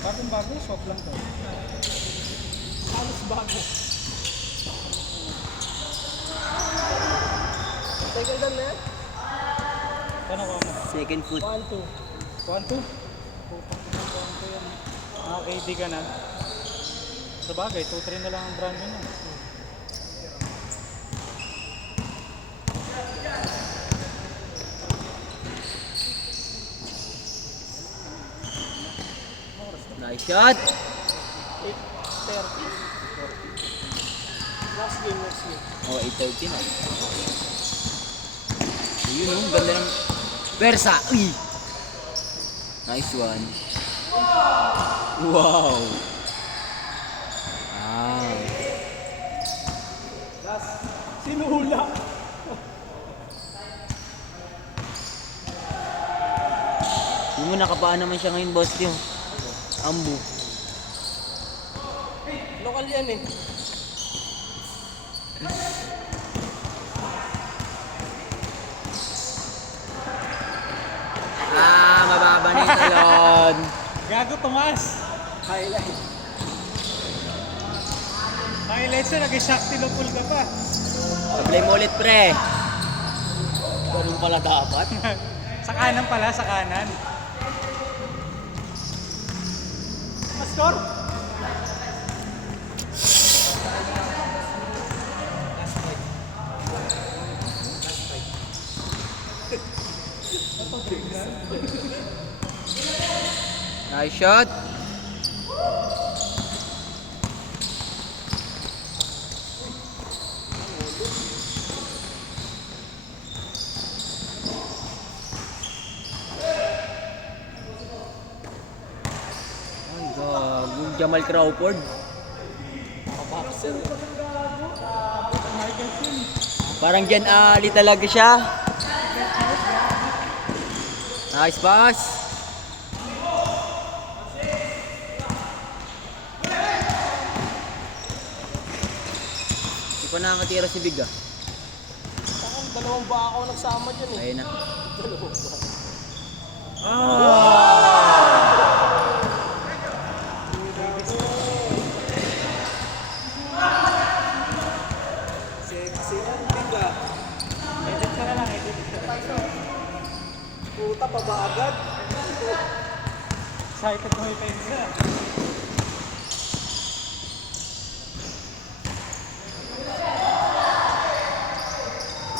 Bagong-bago, swap lang to. Halos bago. Tagal lang na yan. Paano ko mo? second foot. 1-2. 1-2? KD ka na. Sa bagay, 2-3 na lang ang brand yun. Nice shot. 8-30. Last game. Oh, 8:30 na. Ayun oh, ganda ng Persa. Uy. Nice one. Wow. Ah. Sinula. Yung mo nakapaan naman siya ngayon, boss Tio. Ambu. Lokal yan eh. Ah, mababa na yung talon. Gago, Tomas. Highlight. Highlights na, nag-shakti lupul ka pa. Sablay mo ulit, pre. Ganun pala dapat. Sa kanan pala, sa kanan. Score? Nice shot. Ay, gago. Jamal Crawford. Parang Jan Ali talaga siya. Nice pass. Hindi pa nakakatira si Big ah. Dalawang ba ako nagsama dyan eh. Ayun na. Sexy ang biga. Edit ka na lang, edit ka na. Puta pa ba agad? Excited mo yung pensa.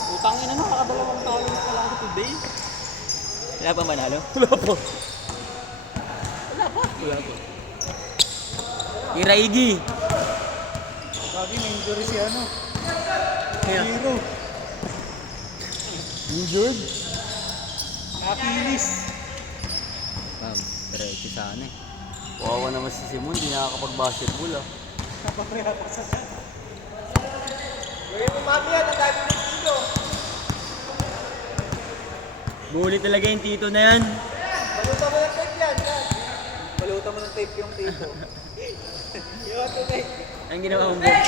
Utang ina na, nakadalawang talo na pala ako today. Wala pa manalo? Wala po. Iraigi. Lagi may injury si ano. Hero. Injured? Achilles. Diretso sana eh. Wawa naman si Simon, hindi nakakapag-basketball ah. Napapriyata sa dyan. Ngayon umami yan, ang dami ng dito. Bully talaga yung tito na yan. Balutan mo ng tape yan. Balutan mo ng tape yung tito. Yung ito tape. Ang ginawa mong book.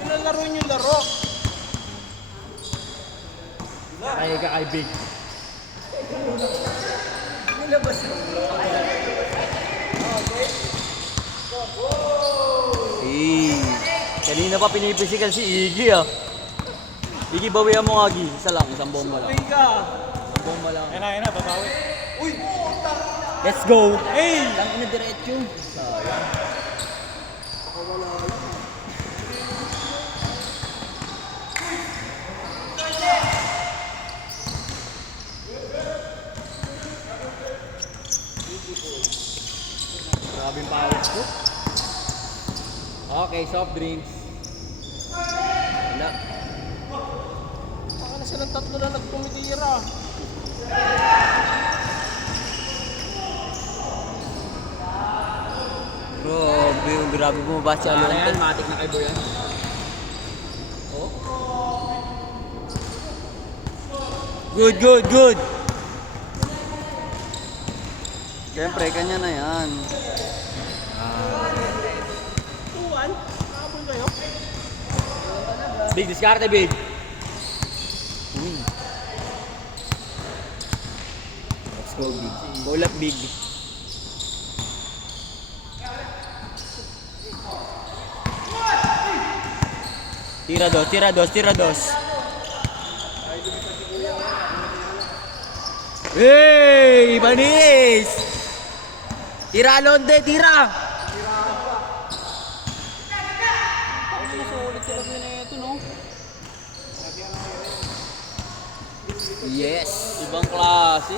Yung laro yung laro. Ay ka kay Big. Nilabas mo. Kanina pa pinipisikal si Iggy ah. Iggy, bawian mo nga, Iggy. Isa lang, isang bomba lang. Isang bomba lang. Yan na, babawi. Let's go! Hey! Lang na diretso. Grabing pawis ko. Okay, soft drinks. Wala. Baka na silang tatlo na nagtumitira. Grabe bumaba si Alonte. matik na kay Boyan. Good. Siyempre, kanya na yan. Tuwan? Nakabol kayo? Big, diskarte, Big. Let's go, Big. Goal up, Big. Tira dos. Hey, Banis! Tira, Alonte, tira! Nasulit sila din na ito, no? Yes! Ibang klase.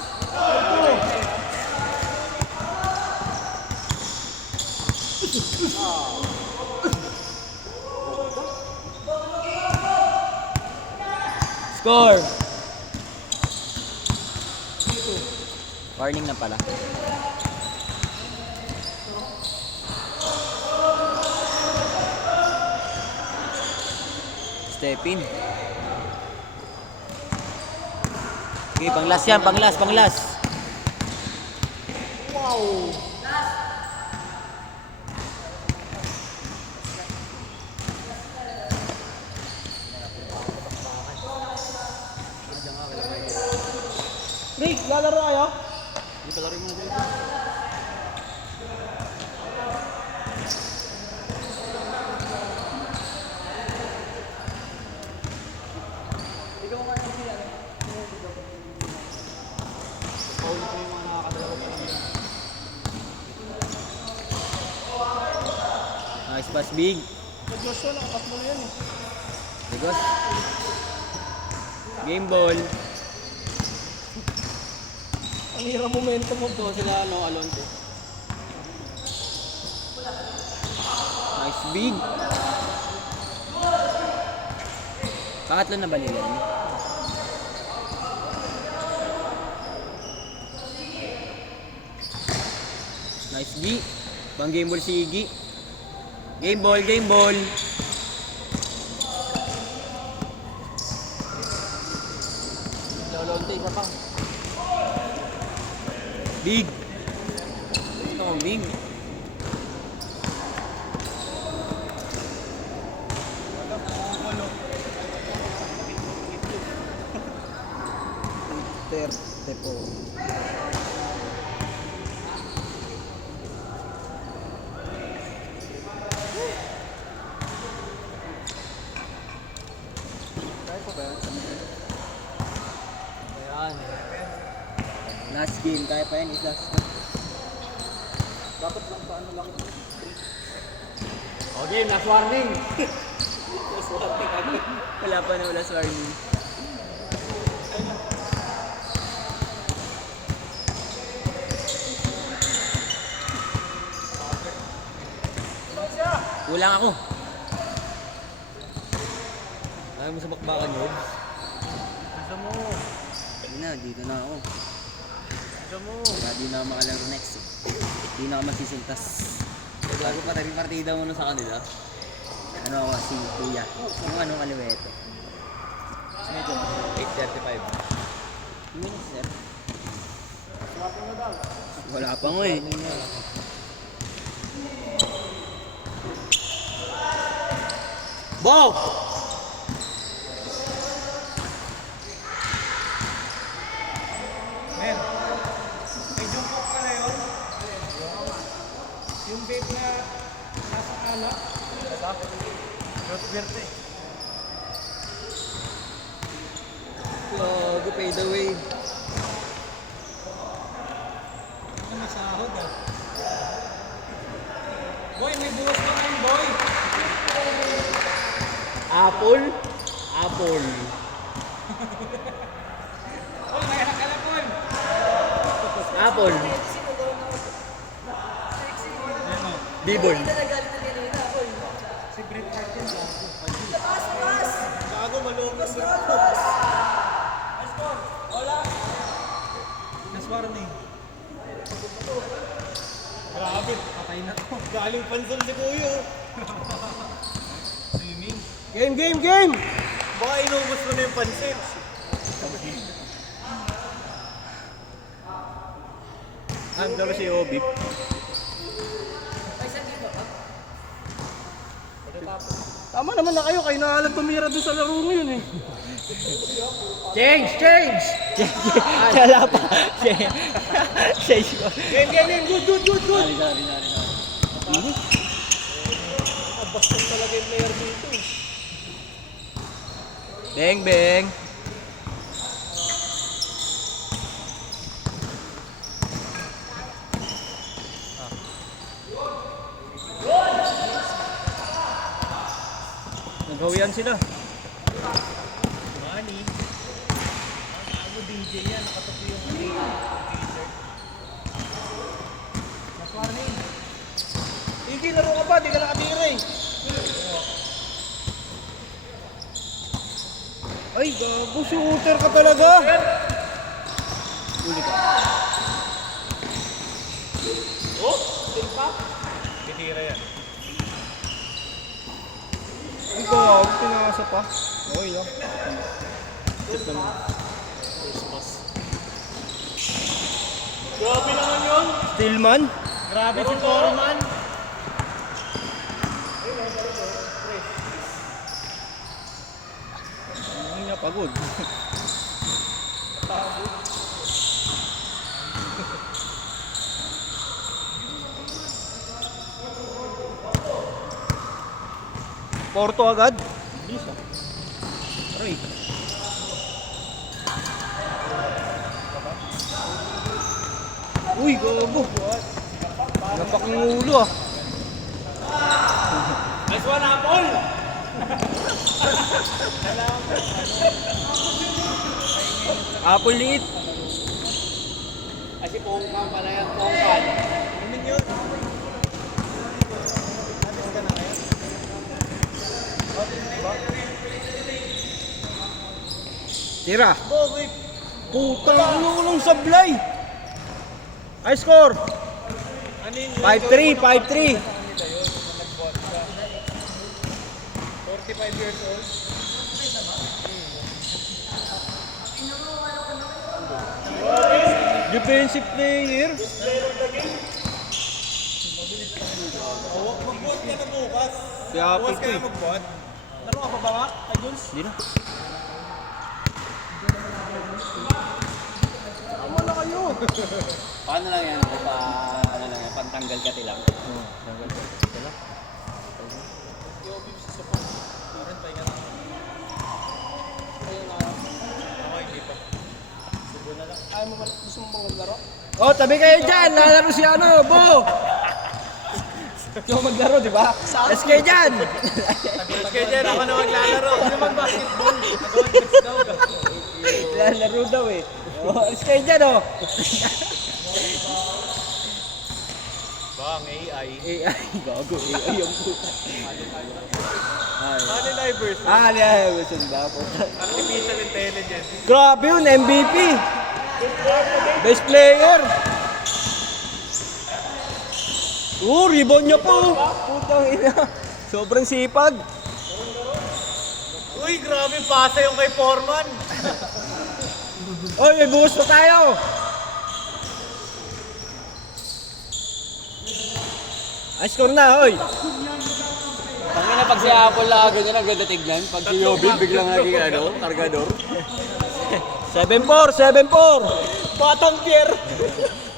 Score! Warning na pala. Step in. Okay, panglas yan, panglas. Wow! Rick, lalaro kayo? Nice pass, Big. Sa Joshua, nakapas mo na yan eh. Bigos. Game ball. Ang hirang momentum mo to sila, Alonte. Nice, Big. Pangatlo na ba nila yun? Nice, B. Pang game ball si Iggy. Game ball. Alonte, isa pa. Big. Ito, Big. Tepo. Ayan. Last game, kaya pa yan, is last game. Dapat lang paano lang. Okay, last warning. Wala pa na last warning. Kulang ako. Ayaw mo sa bakbakan yun? Isa mo. Hindi na, dito na ako. Isa mo. Kaya di na ako makalaro next eh. Di na ako masisintas. Bago pa tayo partida muna sa kanila. Ano ako, si Kuya. Yung anong aliweto. Medyo. 8:35. Minutes, sir. Wala pa nga eh. Bo! Men, may jungkok ka na yun. Yung vape na nasa alak, Gago, fade away. Boy, may buwas ka ngayon, boy. Apple? Apple. Boy, may anak ka na, boy. Apple. Dibon. Si Bret Hart yun. Gago, malungkot. Last warning. Grabe, patay na to. Galing pansol si Kuyo. Swimming. Game, game, game! Baka inubos mo na yung pansit. Ando na si Obi. Tama naman na kayo na alam tumira doon sa laro ngayon eh. Change! Change! Wala pa. Change ko. Game, game, game! Good, good, good, good! Bastos talaga yung player dito. Bang, bang. Naghawian sila. Money. Ako DJ yan, nakatapo yung t-shirt. Mas warning. Hindi, laro ka pa, di ka nakatira eh. Ay, gago, shooter ka talaga. Uli ka. Oh, tilpa. Kitira yan. Ikaw, pinasa pa. Okay lang. Grabe naman yun. Stillman. Grabe si Foreman. Hindi na pagod. Porto agad. Aray. Uy, gago. Napak yung ulo ah. Nice one, Apple. Apple liit. Kasi pongkan pala yan, pongkan. Ano yun? Tira. Bakit? Putang ano ko nung sablay. High score. Ano yun? 5-3, 5-3. 45 years old. Defensive player. Mag-vote ka na bukas. Kaya Bukas ka eh. na mag-vote. Laro ka pa ba nga? Kay Jules? Hindi na. Tama na kayo. Paano lang yan? Ano lang yan? Pantanggal ka tilang. Ayaw mo ba? Gusto mo bang maglaro? Oh, tabi kayo dyan. Lalaro si ano, Bo. Ikaw maglaro, di ba? SK dyan. Kaya dyan, ako na maglalaro. Ano naman basketball? Lalaro daw eh. Oh, SK dyan oh. Bang, AI. AI, gago. AI yung puta. Ano livers? Liya, gusto ba po? Artificial intelligence. Grabe yun, MVP. Best player. Rebound niya po. Putang ina. Sobrang sipag. Uy, grabe pasa yung kay Foreman. Oy, may buhos pa tayo. Ay, score na, oy. Pangin na pag si Apple lang ganyan ang ganda tignan. Pag si Yobin biglang naging ano, kargador. 7-4, 7-4. Batang Pierre.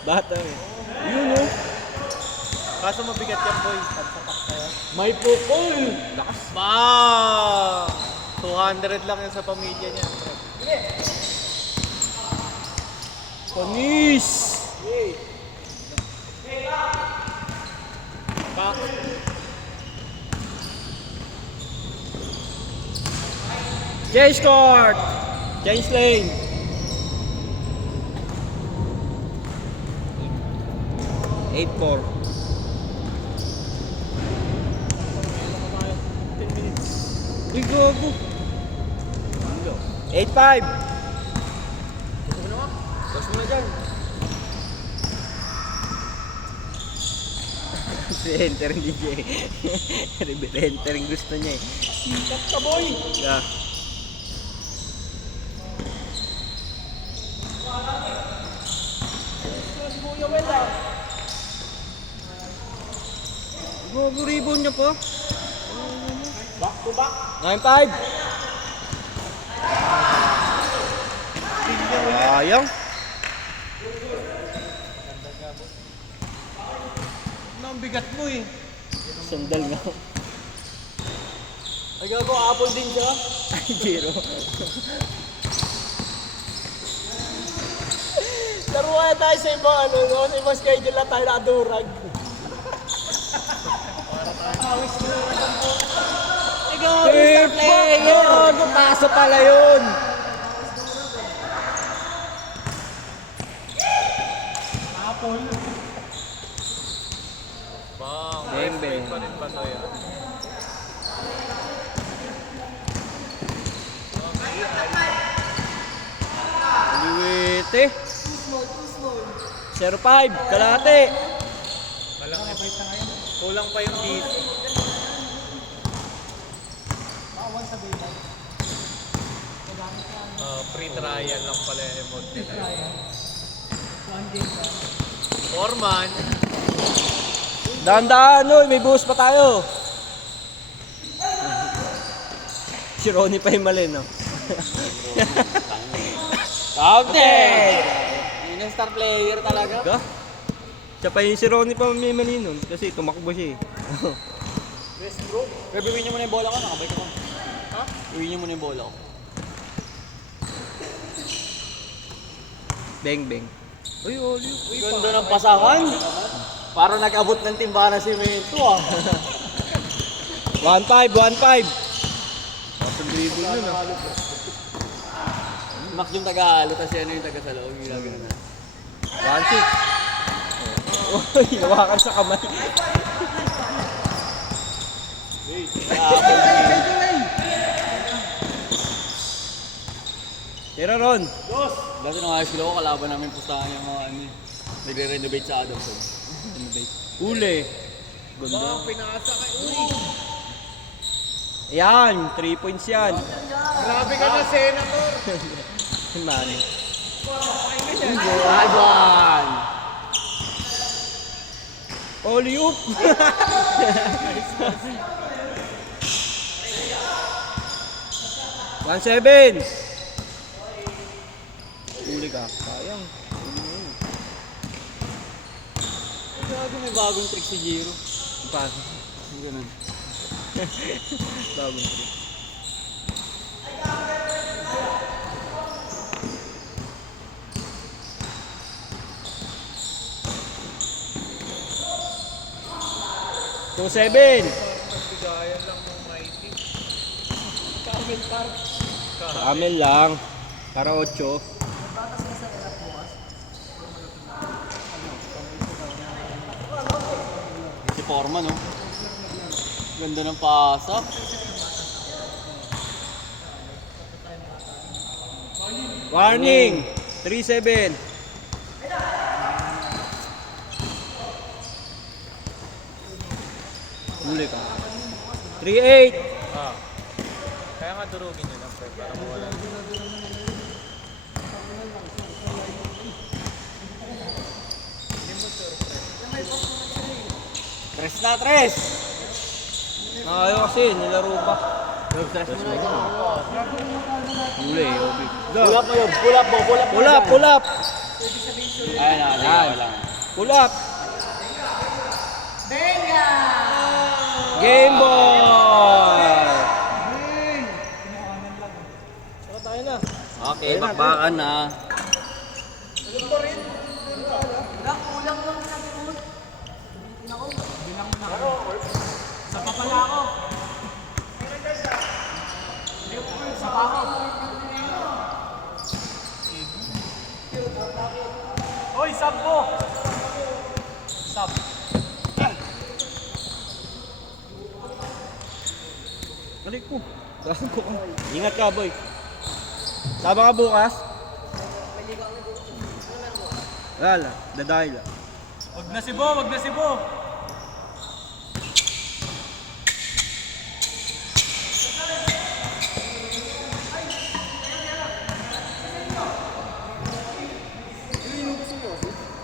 Bata eh. Yun oh. Kaso mabigat yan, boy. Pagsapak sa'yo. May pukol! Lakas ba? 200 lang yan sa pamilya niya. Panis! Back. Change court! Change lane! 8-4. 10 minutes. Uy, gogo! 8-5! Tapos mo na dyan. Re-entering DJ. Re-entering gusto niya eh. Sikat ka, boy! Yeah. Kuya Wel, ah. Gogo, rebound niya pa. Back to back. 9-5. Sayang. Ano ang bigat mo eh? Sandal nga. Ay gago, apple din siya. Ay, Jiro. Laro kaya tayo sa ibang ano, no? Sa ibang schedule lang tayo nakadurag. Trip player! Gogo, paso pala yun. Bang, Bang, bang. pa rin ba sa'yo? Liwete. 0-5. Kalate. Kulang pa yung beat. Free trial lang pala yung emote nila. Foreman. Dahan-dahan, oy. May buhos pa tayo. Si Ronnie pa yung mali, no? Okay! Yun ang star player talaga. Ka? Siya pa yung si Ronnie pa may mali nun. Kasi tumakbo siya eh. Pero iwin niyo muna yung bola ko, nakabay ko. Ha? Iwin niyo muna yung bola ko. Bang, bang. Uy, Oli. Uy, Ganda ng pasahan. Parang nag-abot ng timbangan si Mento, ah. 1-5, 1-5. Pasang dribble yun, ah. Max yung taga-halo, tapos yan yung taga-salaw. Yung ginagano na. 1-6. Uy, nawakan sa kamay. Tira, Ron. Dati nung high school ako, kalaban namin pustahan yung mga ano, nagre-renovate sa Adamson. Uli. Ganda. Bang, pinasa kay Uy. Yan, 3 points yan. Grabe ka na, Senator. Mani. Adwan! Oli up. 1-7. Uli ka. Sayang. Grabe, may bagong trick si Jiro. Paano? Ganun. Bagong trick. Two 7. Bigayan lang ng mighty. Amel lang. Para 8. Si Forman, no? Ganda ng pasak. Warning. 3-7. Uli ka. 3-8. Ah. Kaya nga durugin nyo lang, pre, para mawala. Tres na, tres! Ayaw kasi, nilaro pa. Uli, Obi. Pull up mo yun, pull up mo, pull up mo. Pull up, pull up. Ayan na, ayan lang. Pull up. Game Boy! Tara tayo na. Okay, bakbakan na. Sa papala ako. Sa ako. Hoy, sub mo! Sub. Balik ko. Gago ka. Ingat ka, boy. Saba ka bukas? Wala, dadahil lang. Wag na si Bo, wag na si Bo.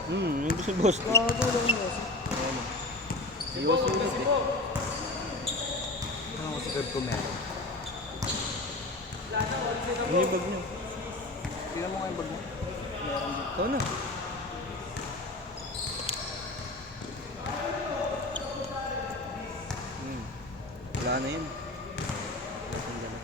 Yung gusto boss ko. Iwas yung gusto. Ano ko sigurd ko meron? Ano yung bag niyo? Tingnan mo nga yung bag mo. Meron dito. Ikaw na. Wala na yun. Wala na.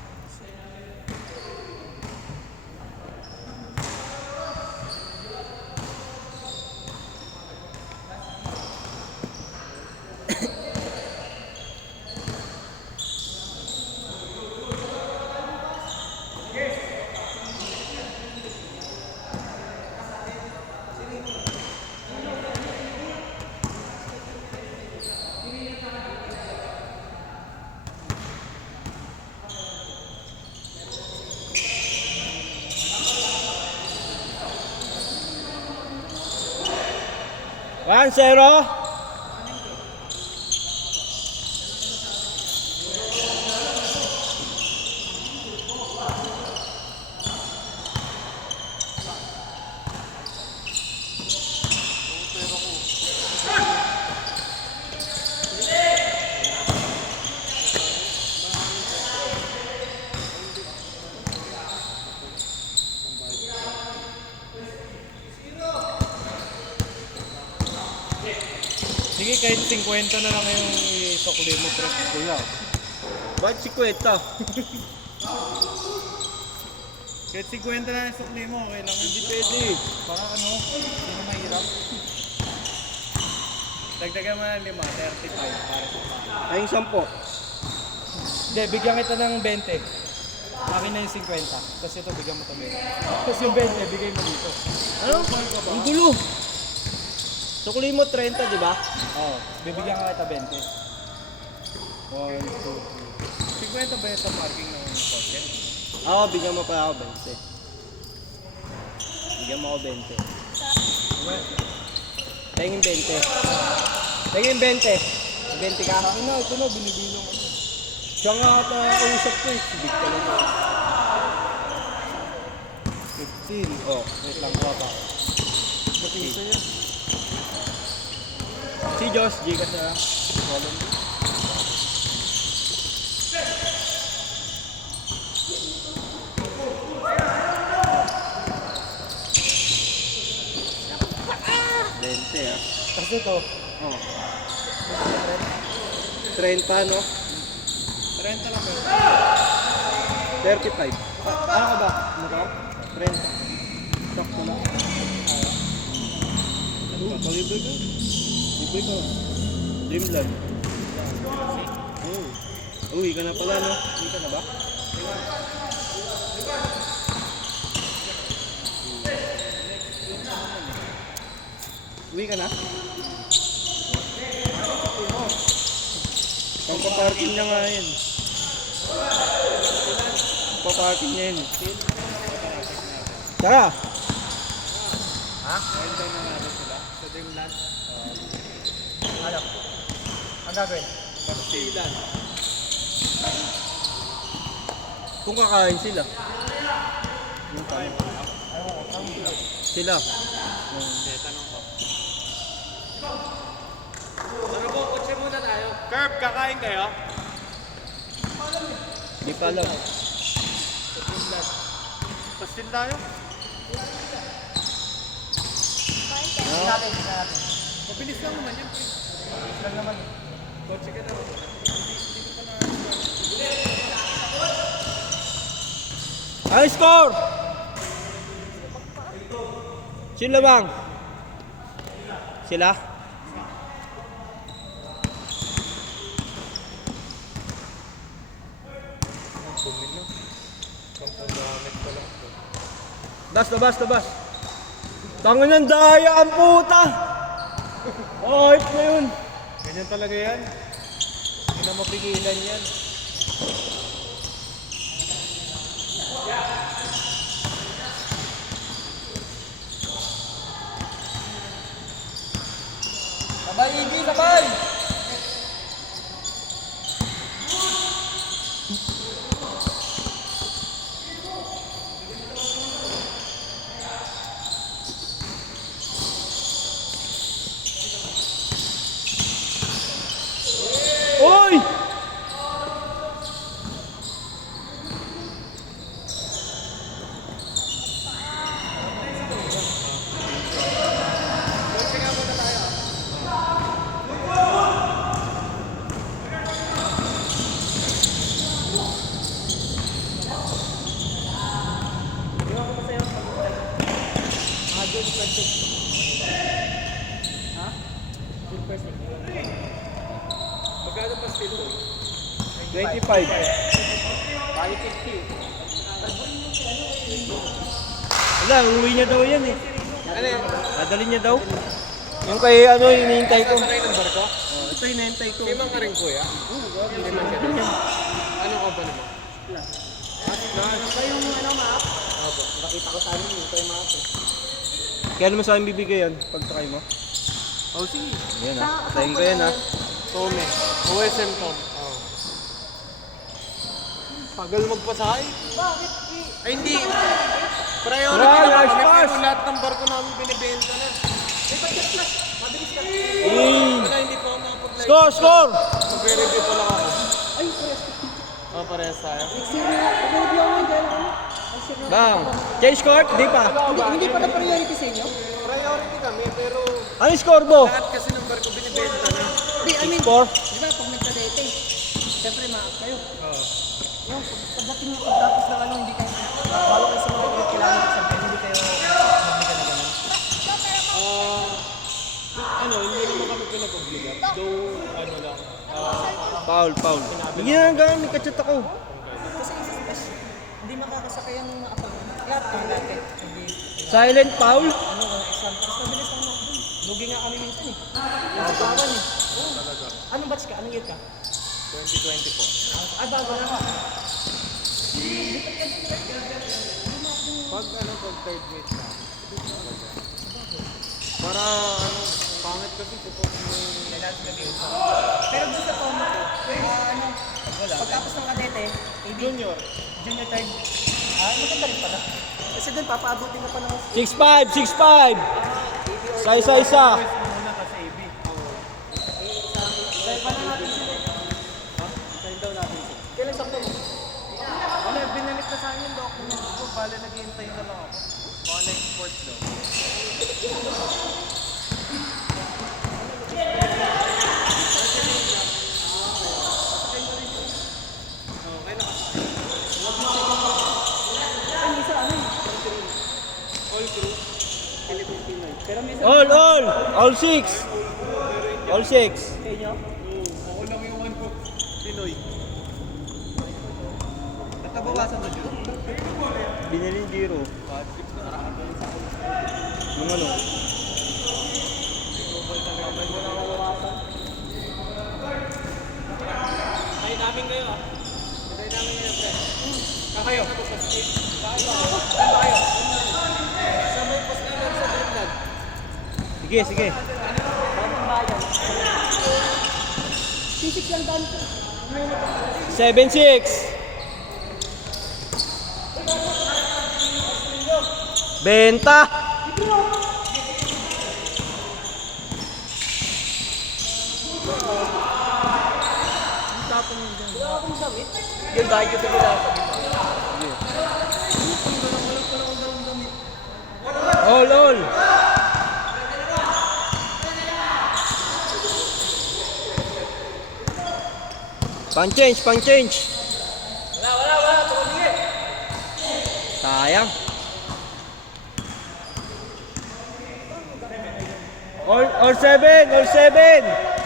One, zero. Sige, kahit 50 na lang yung isokli mo, pre. Kuya. Bakit si Kweta? Kahit 50 na yung isokli mo, okay lang. Hindi pwede. Baka ano, sino mahirap? Dagdagan mo ng 5, 35 para sa pa. Ay, yung 10. Hindi, bigyan kita ng 20. Akin na yung 50. Tapos ito, bigyan mo ito 20. Tapos yung 20, bigay mo dito. Ano? Ang gulo. Sukli mo 30, di ba? Oo, bibigyan ka kita 20. 1, 2, 3. 50 ba yung sa parking ng kotse? Oo, bigyan mo pa ako 20. Bigyan mo ako 20. Tingin 20. Tingin 20. 20 ka? Ano, ito na, binibilong ko. Siya nga ata ang usap ko eh. Big ka lang. 15. Oh. Wait lang, kuha pa. Batiin sa'yo. Si Josh, G ka sa column. Bente ah. Tapos ito, Oh. 30 no? 30 lang pero. 35. Ano ka ba? Motor? 30. Sakto lang. Pag-ibig ka. Ibig ka. Dreamland. Oh. Uwi ka na pala no? Uwi ka na ba? Uwi ka na? Pang-parking niya nga yun. Pang-parking niya yun. Tara! Sa Dreamland. Ano? Ang gagawin? Pastilan. Kung kakain sila. Yung kain. Sila. Tanong ko. Ano po, kotse muna tayo. Curb, kakain kayo? Di pa alam. Pastil tayo? No? Mabilis lang naman yan. Mabilis lang naman. Kotse ka na. Ang score! Sino bang? Sila? Bas. Tangan ng daya ang puta! Oh, hype na yun. Ganyan talaga yan. Hindi na mapigilan yan. Sabay, Iggy, sabay! Oy! Magkano pa stilo? 25. Bali 50. Wala, uwi niya daw yan eh. Ano yan? Dadalhin niya daw. Yung kay ano, hinihintay ko. Sakay ng barko? Oh, ito hinihintay ko. Simang ka rin kuya? Oo, hindi man ka rin. Ano ka ba naman? Ano yung map? Opo. Nakita ko sa amin yung tayo map eh. Kaya naman sa akin bibigay yan pag sakay mo. Oh, sige. Yan ha. Tayin ko yan ha. Tome. OSM Tom. Oh. Tagal magpasay. Bakit? Ay, hindi. Tara, Priority large na pass. kami. Lahat ng barko namin binibenta na. May budget plus. Mabilis ka. Wala, hindi pa ako makapag-live. Score! Mag-review pa lang ako. Ay, parehas. Oh, parehas tayo. Next year na. Pag-review ako ngayon dahil ano. Next year na. Bang! Change court? Di pa. Hindi pa na priority sa inyo? Priority kami, pero Ano yung score mo? lahat kasi ng barko binibenta na. Hindi, I mean, Score? di ba pag nagka-date, siyempre ma-up kayo. Oo. Yung pagdating mo pagtapos ng ano, hindi kayo, balo kayo sa mga kailangan sa sabihin, hindi kayo magbigay na gano'n. Ano, hindi naman kami pinag-obligat. Though, ano lang. Foul. Hindi na hanggang may kachat ako. Kasi isa special, hindi makakasakay ang mga apag. Lahat ng dati. Hindi, Silent foul? ano, exam. Tapos mabilis lang ako. Lugi nga kami minsan eh. Yung sapawan eh. Oo. Anong batch ka? Anong year ka? 2024. Ay, bago na ka. Pag third grade na. Para, pangit kasi kapag may... Pero doon sa Tomo ko, ano, pagtapos ng kadete, AB, Junior. junior third, maganda rin pala. Kasi doon, papaabutin ka pa ng 6'5". Isa. Muna kasi AB. Dahil pa na natin sila. Sign daw natin siya. Kailan sakto mo? Ano, binalik na sa akin yung documents ko. Bale, naghihintay na lang ako. Baka next sports daw. Ay, isa ano eh. All crew. Pero may isa All 6. All 6. sa inyo. Ako lang yung one ko. Pinoy. Natabawasan to dyan. Binili yung Giro. Yung ano? Ay namin kayo ah. Ay namin kayo, pre. Kakayo. Saan ba kayo? Sa may pastilan sa Trinidad. Sige. Bagong bayan. Sisik lang daan ko. 7-6. Benta! Wala akong damit. Yun, bakit ito pinasa? All. Pang change. Sayang. All 7, all 7.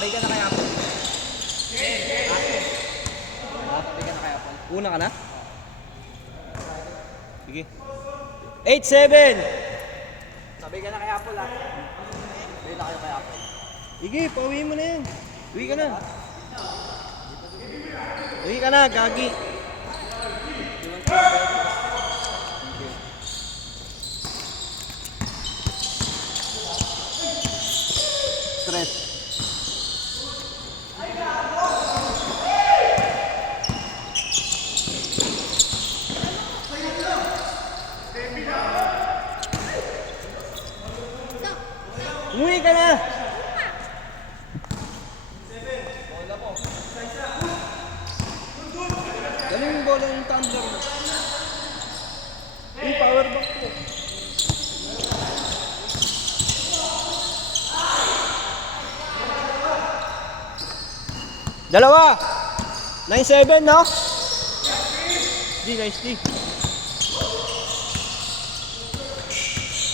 Sabay ka na kaya po. Sabay ka na kaya po. Una ka na? Sige. 8-7. Sabay ka na kaya po lahat. Sabay na kayo kaya po. Sige, pauwi mo na yan. Uwi ka na. Uwi ka na, gagi. Stress. Umuwi ka na! Galing yung bola ng tumbler mo. Yung power bank ko. Dalawa! 9-7, no? Di, nice di.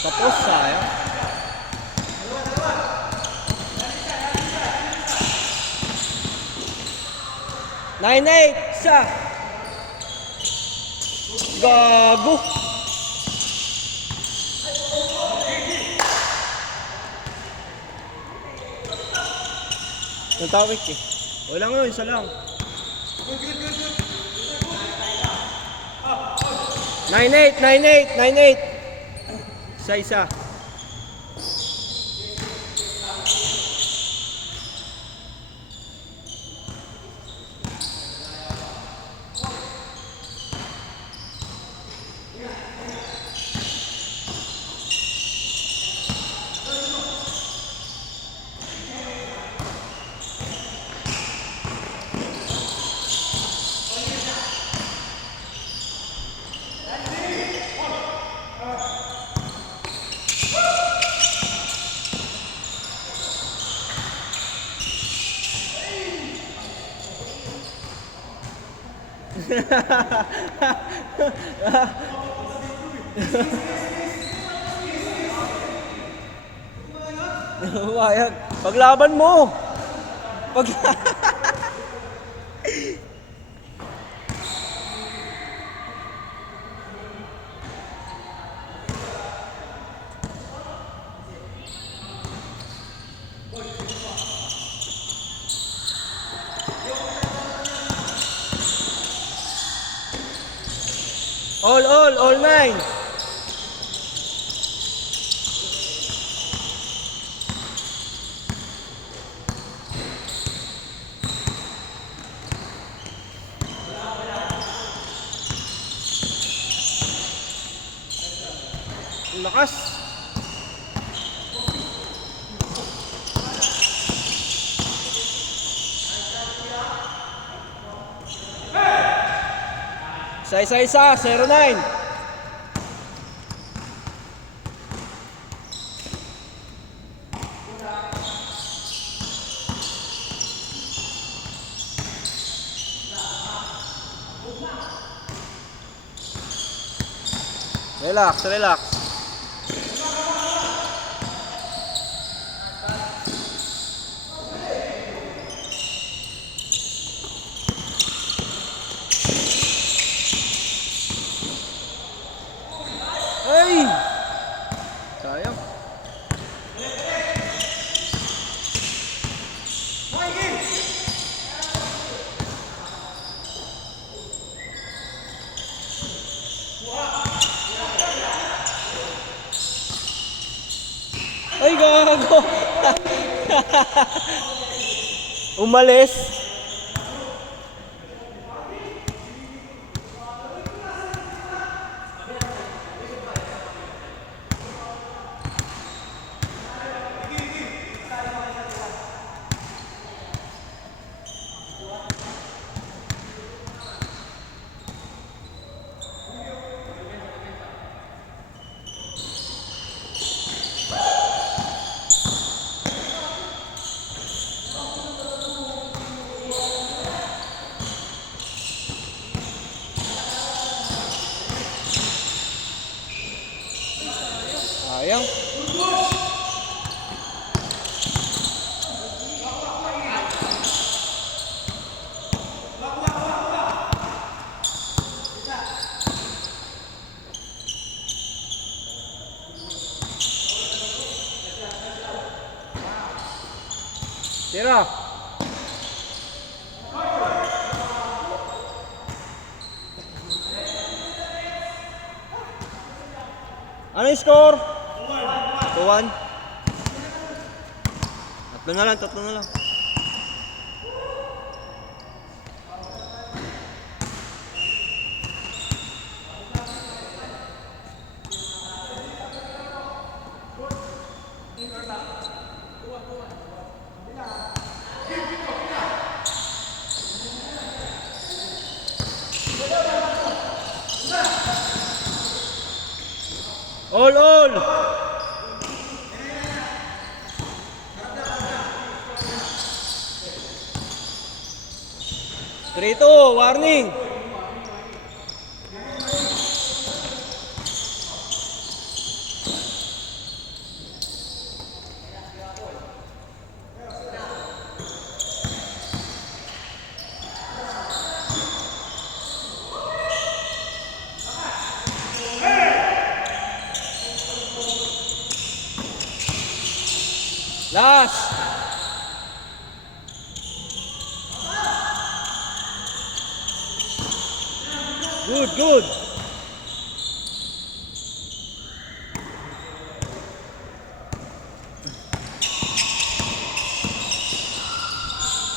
Tapos, sayang. 9-8, isa. Gago. Natawik eh. Wala nga, isa lang. 9-8, 9-8, 9-8. Isa-isa. Wayag. Paglaban mo. Pag all 9. Lakas. Isa, 09. Relax, relax. Ay! Sayang. Ay, gago! Umalis. Sayang. Tira. Ano yung score? 2-1. Tatlo na lang. All! 3-2, warning! Last! Good!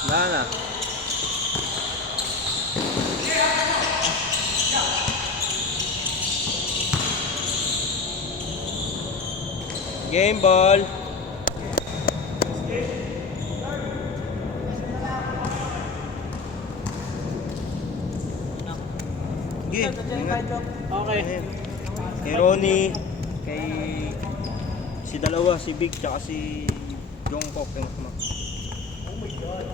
Wala na. Game ball. Sige, ingat. Okay. Kay Ronnie, kay si dalawa, si Big, tsaka si Jongkok. Oh my God.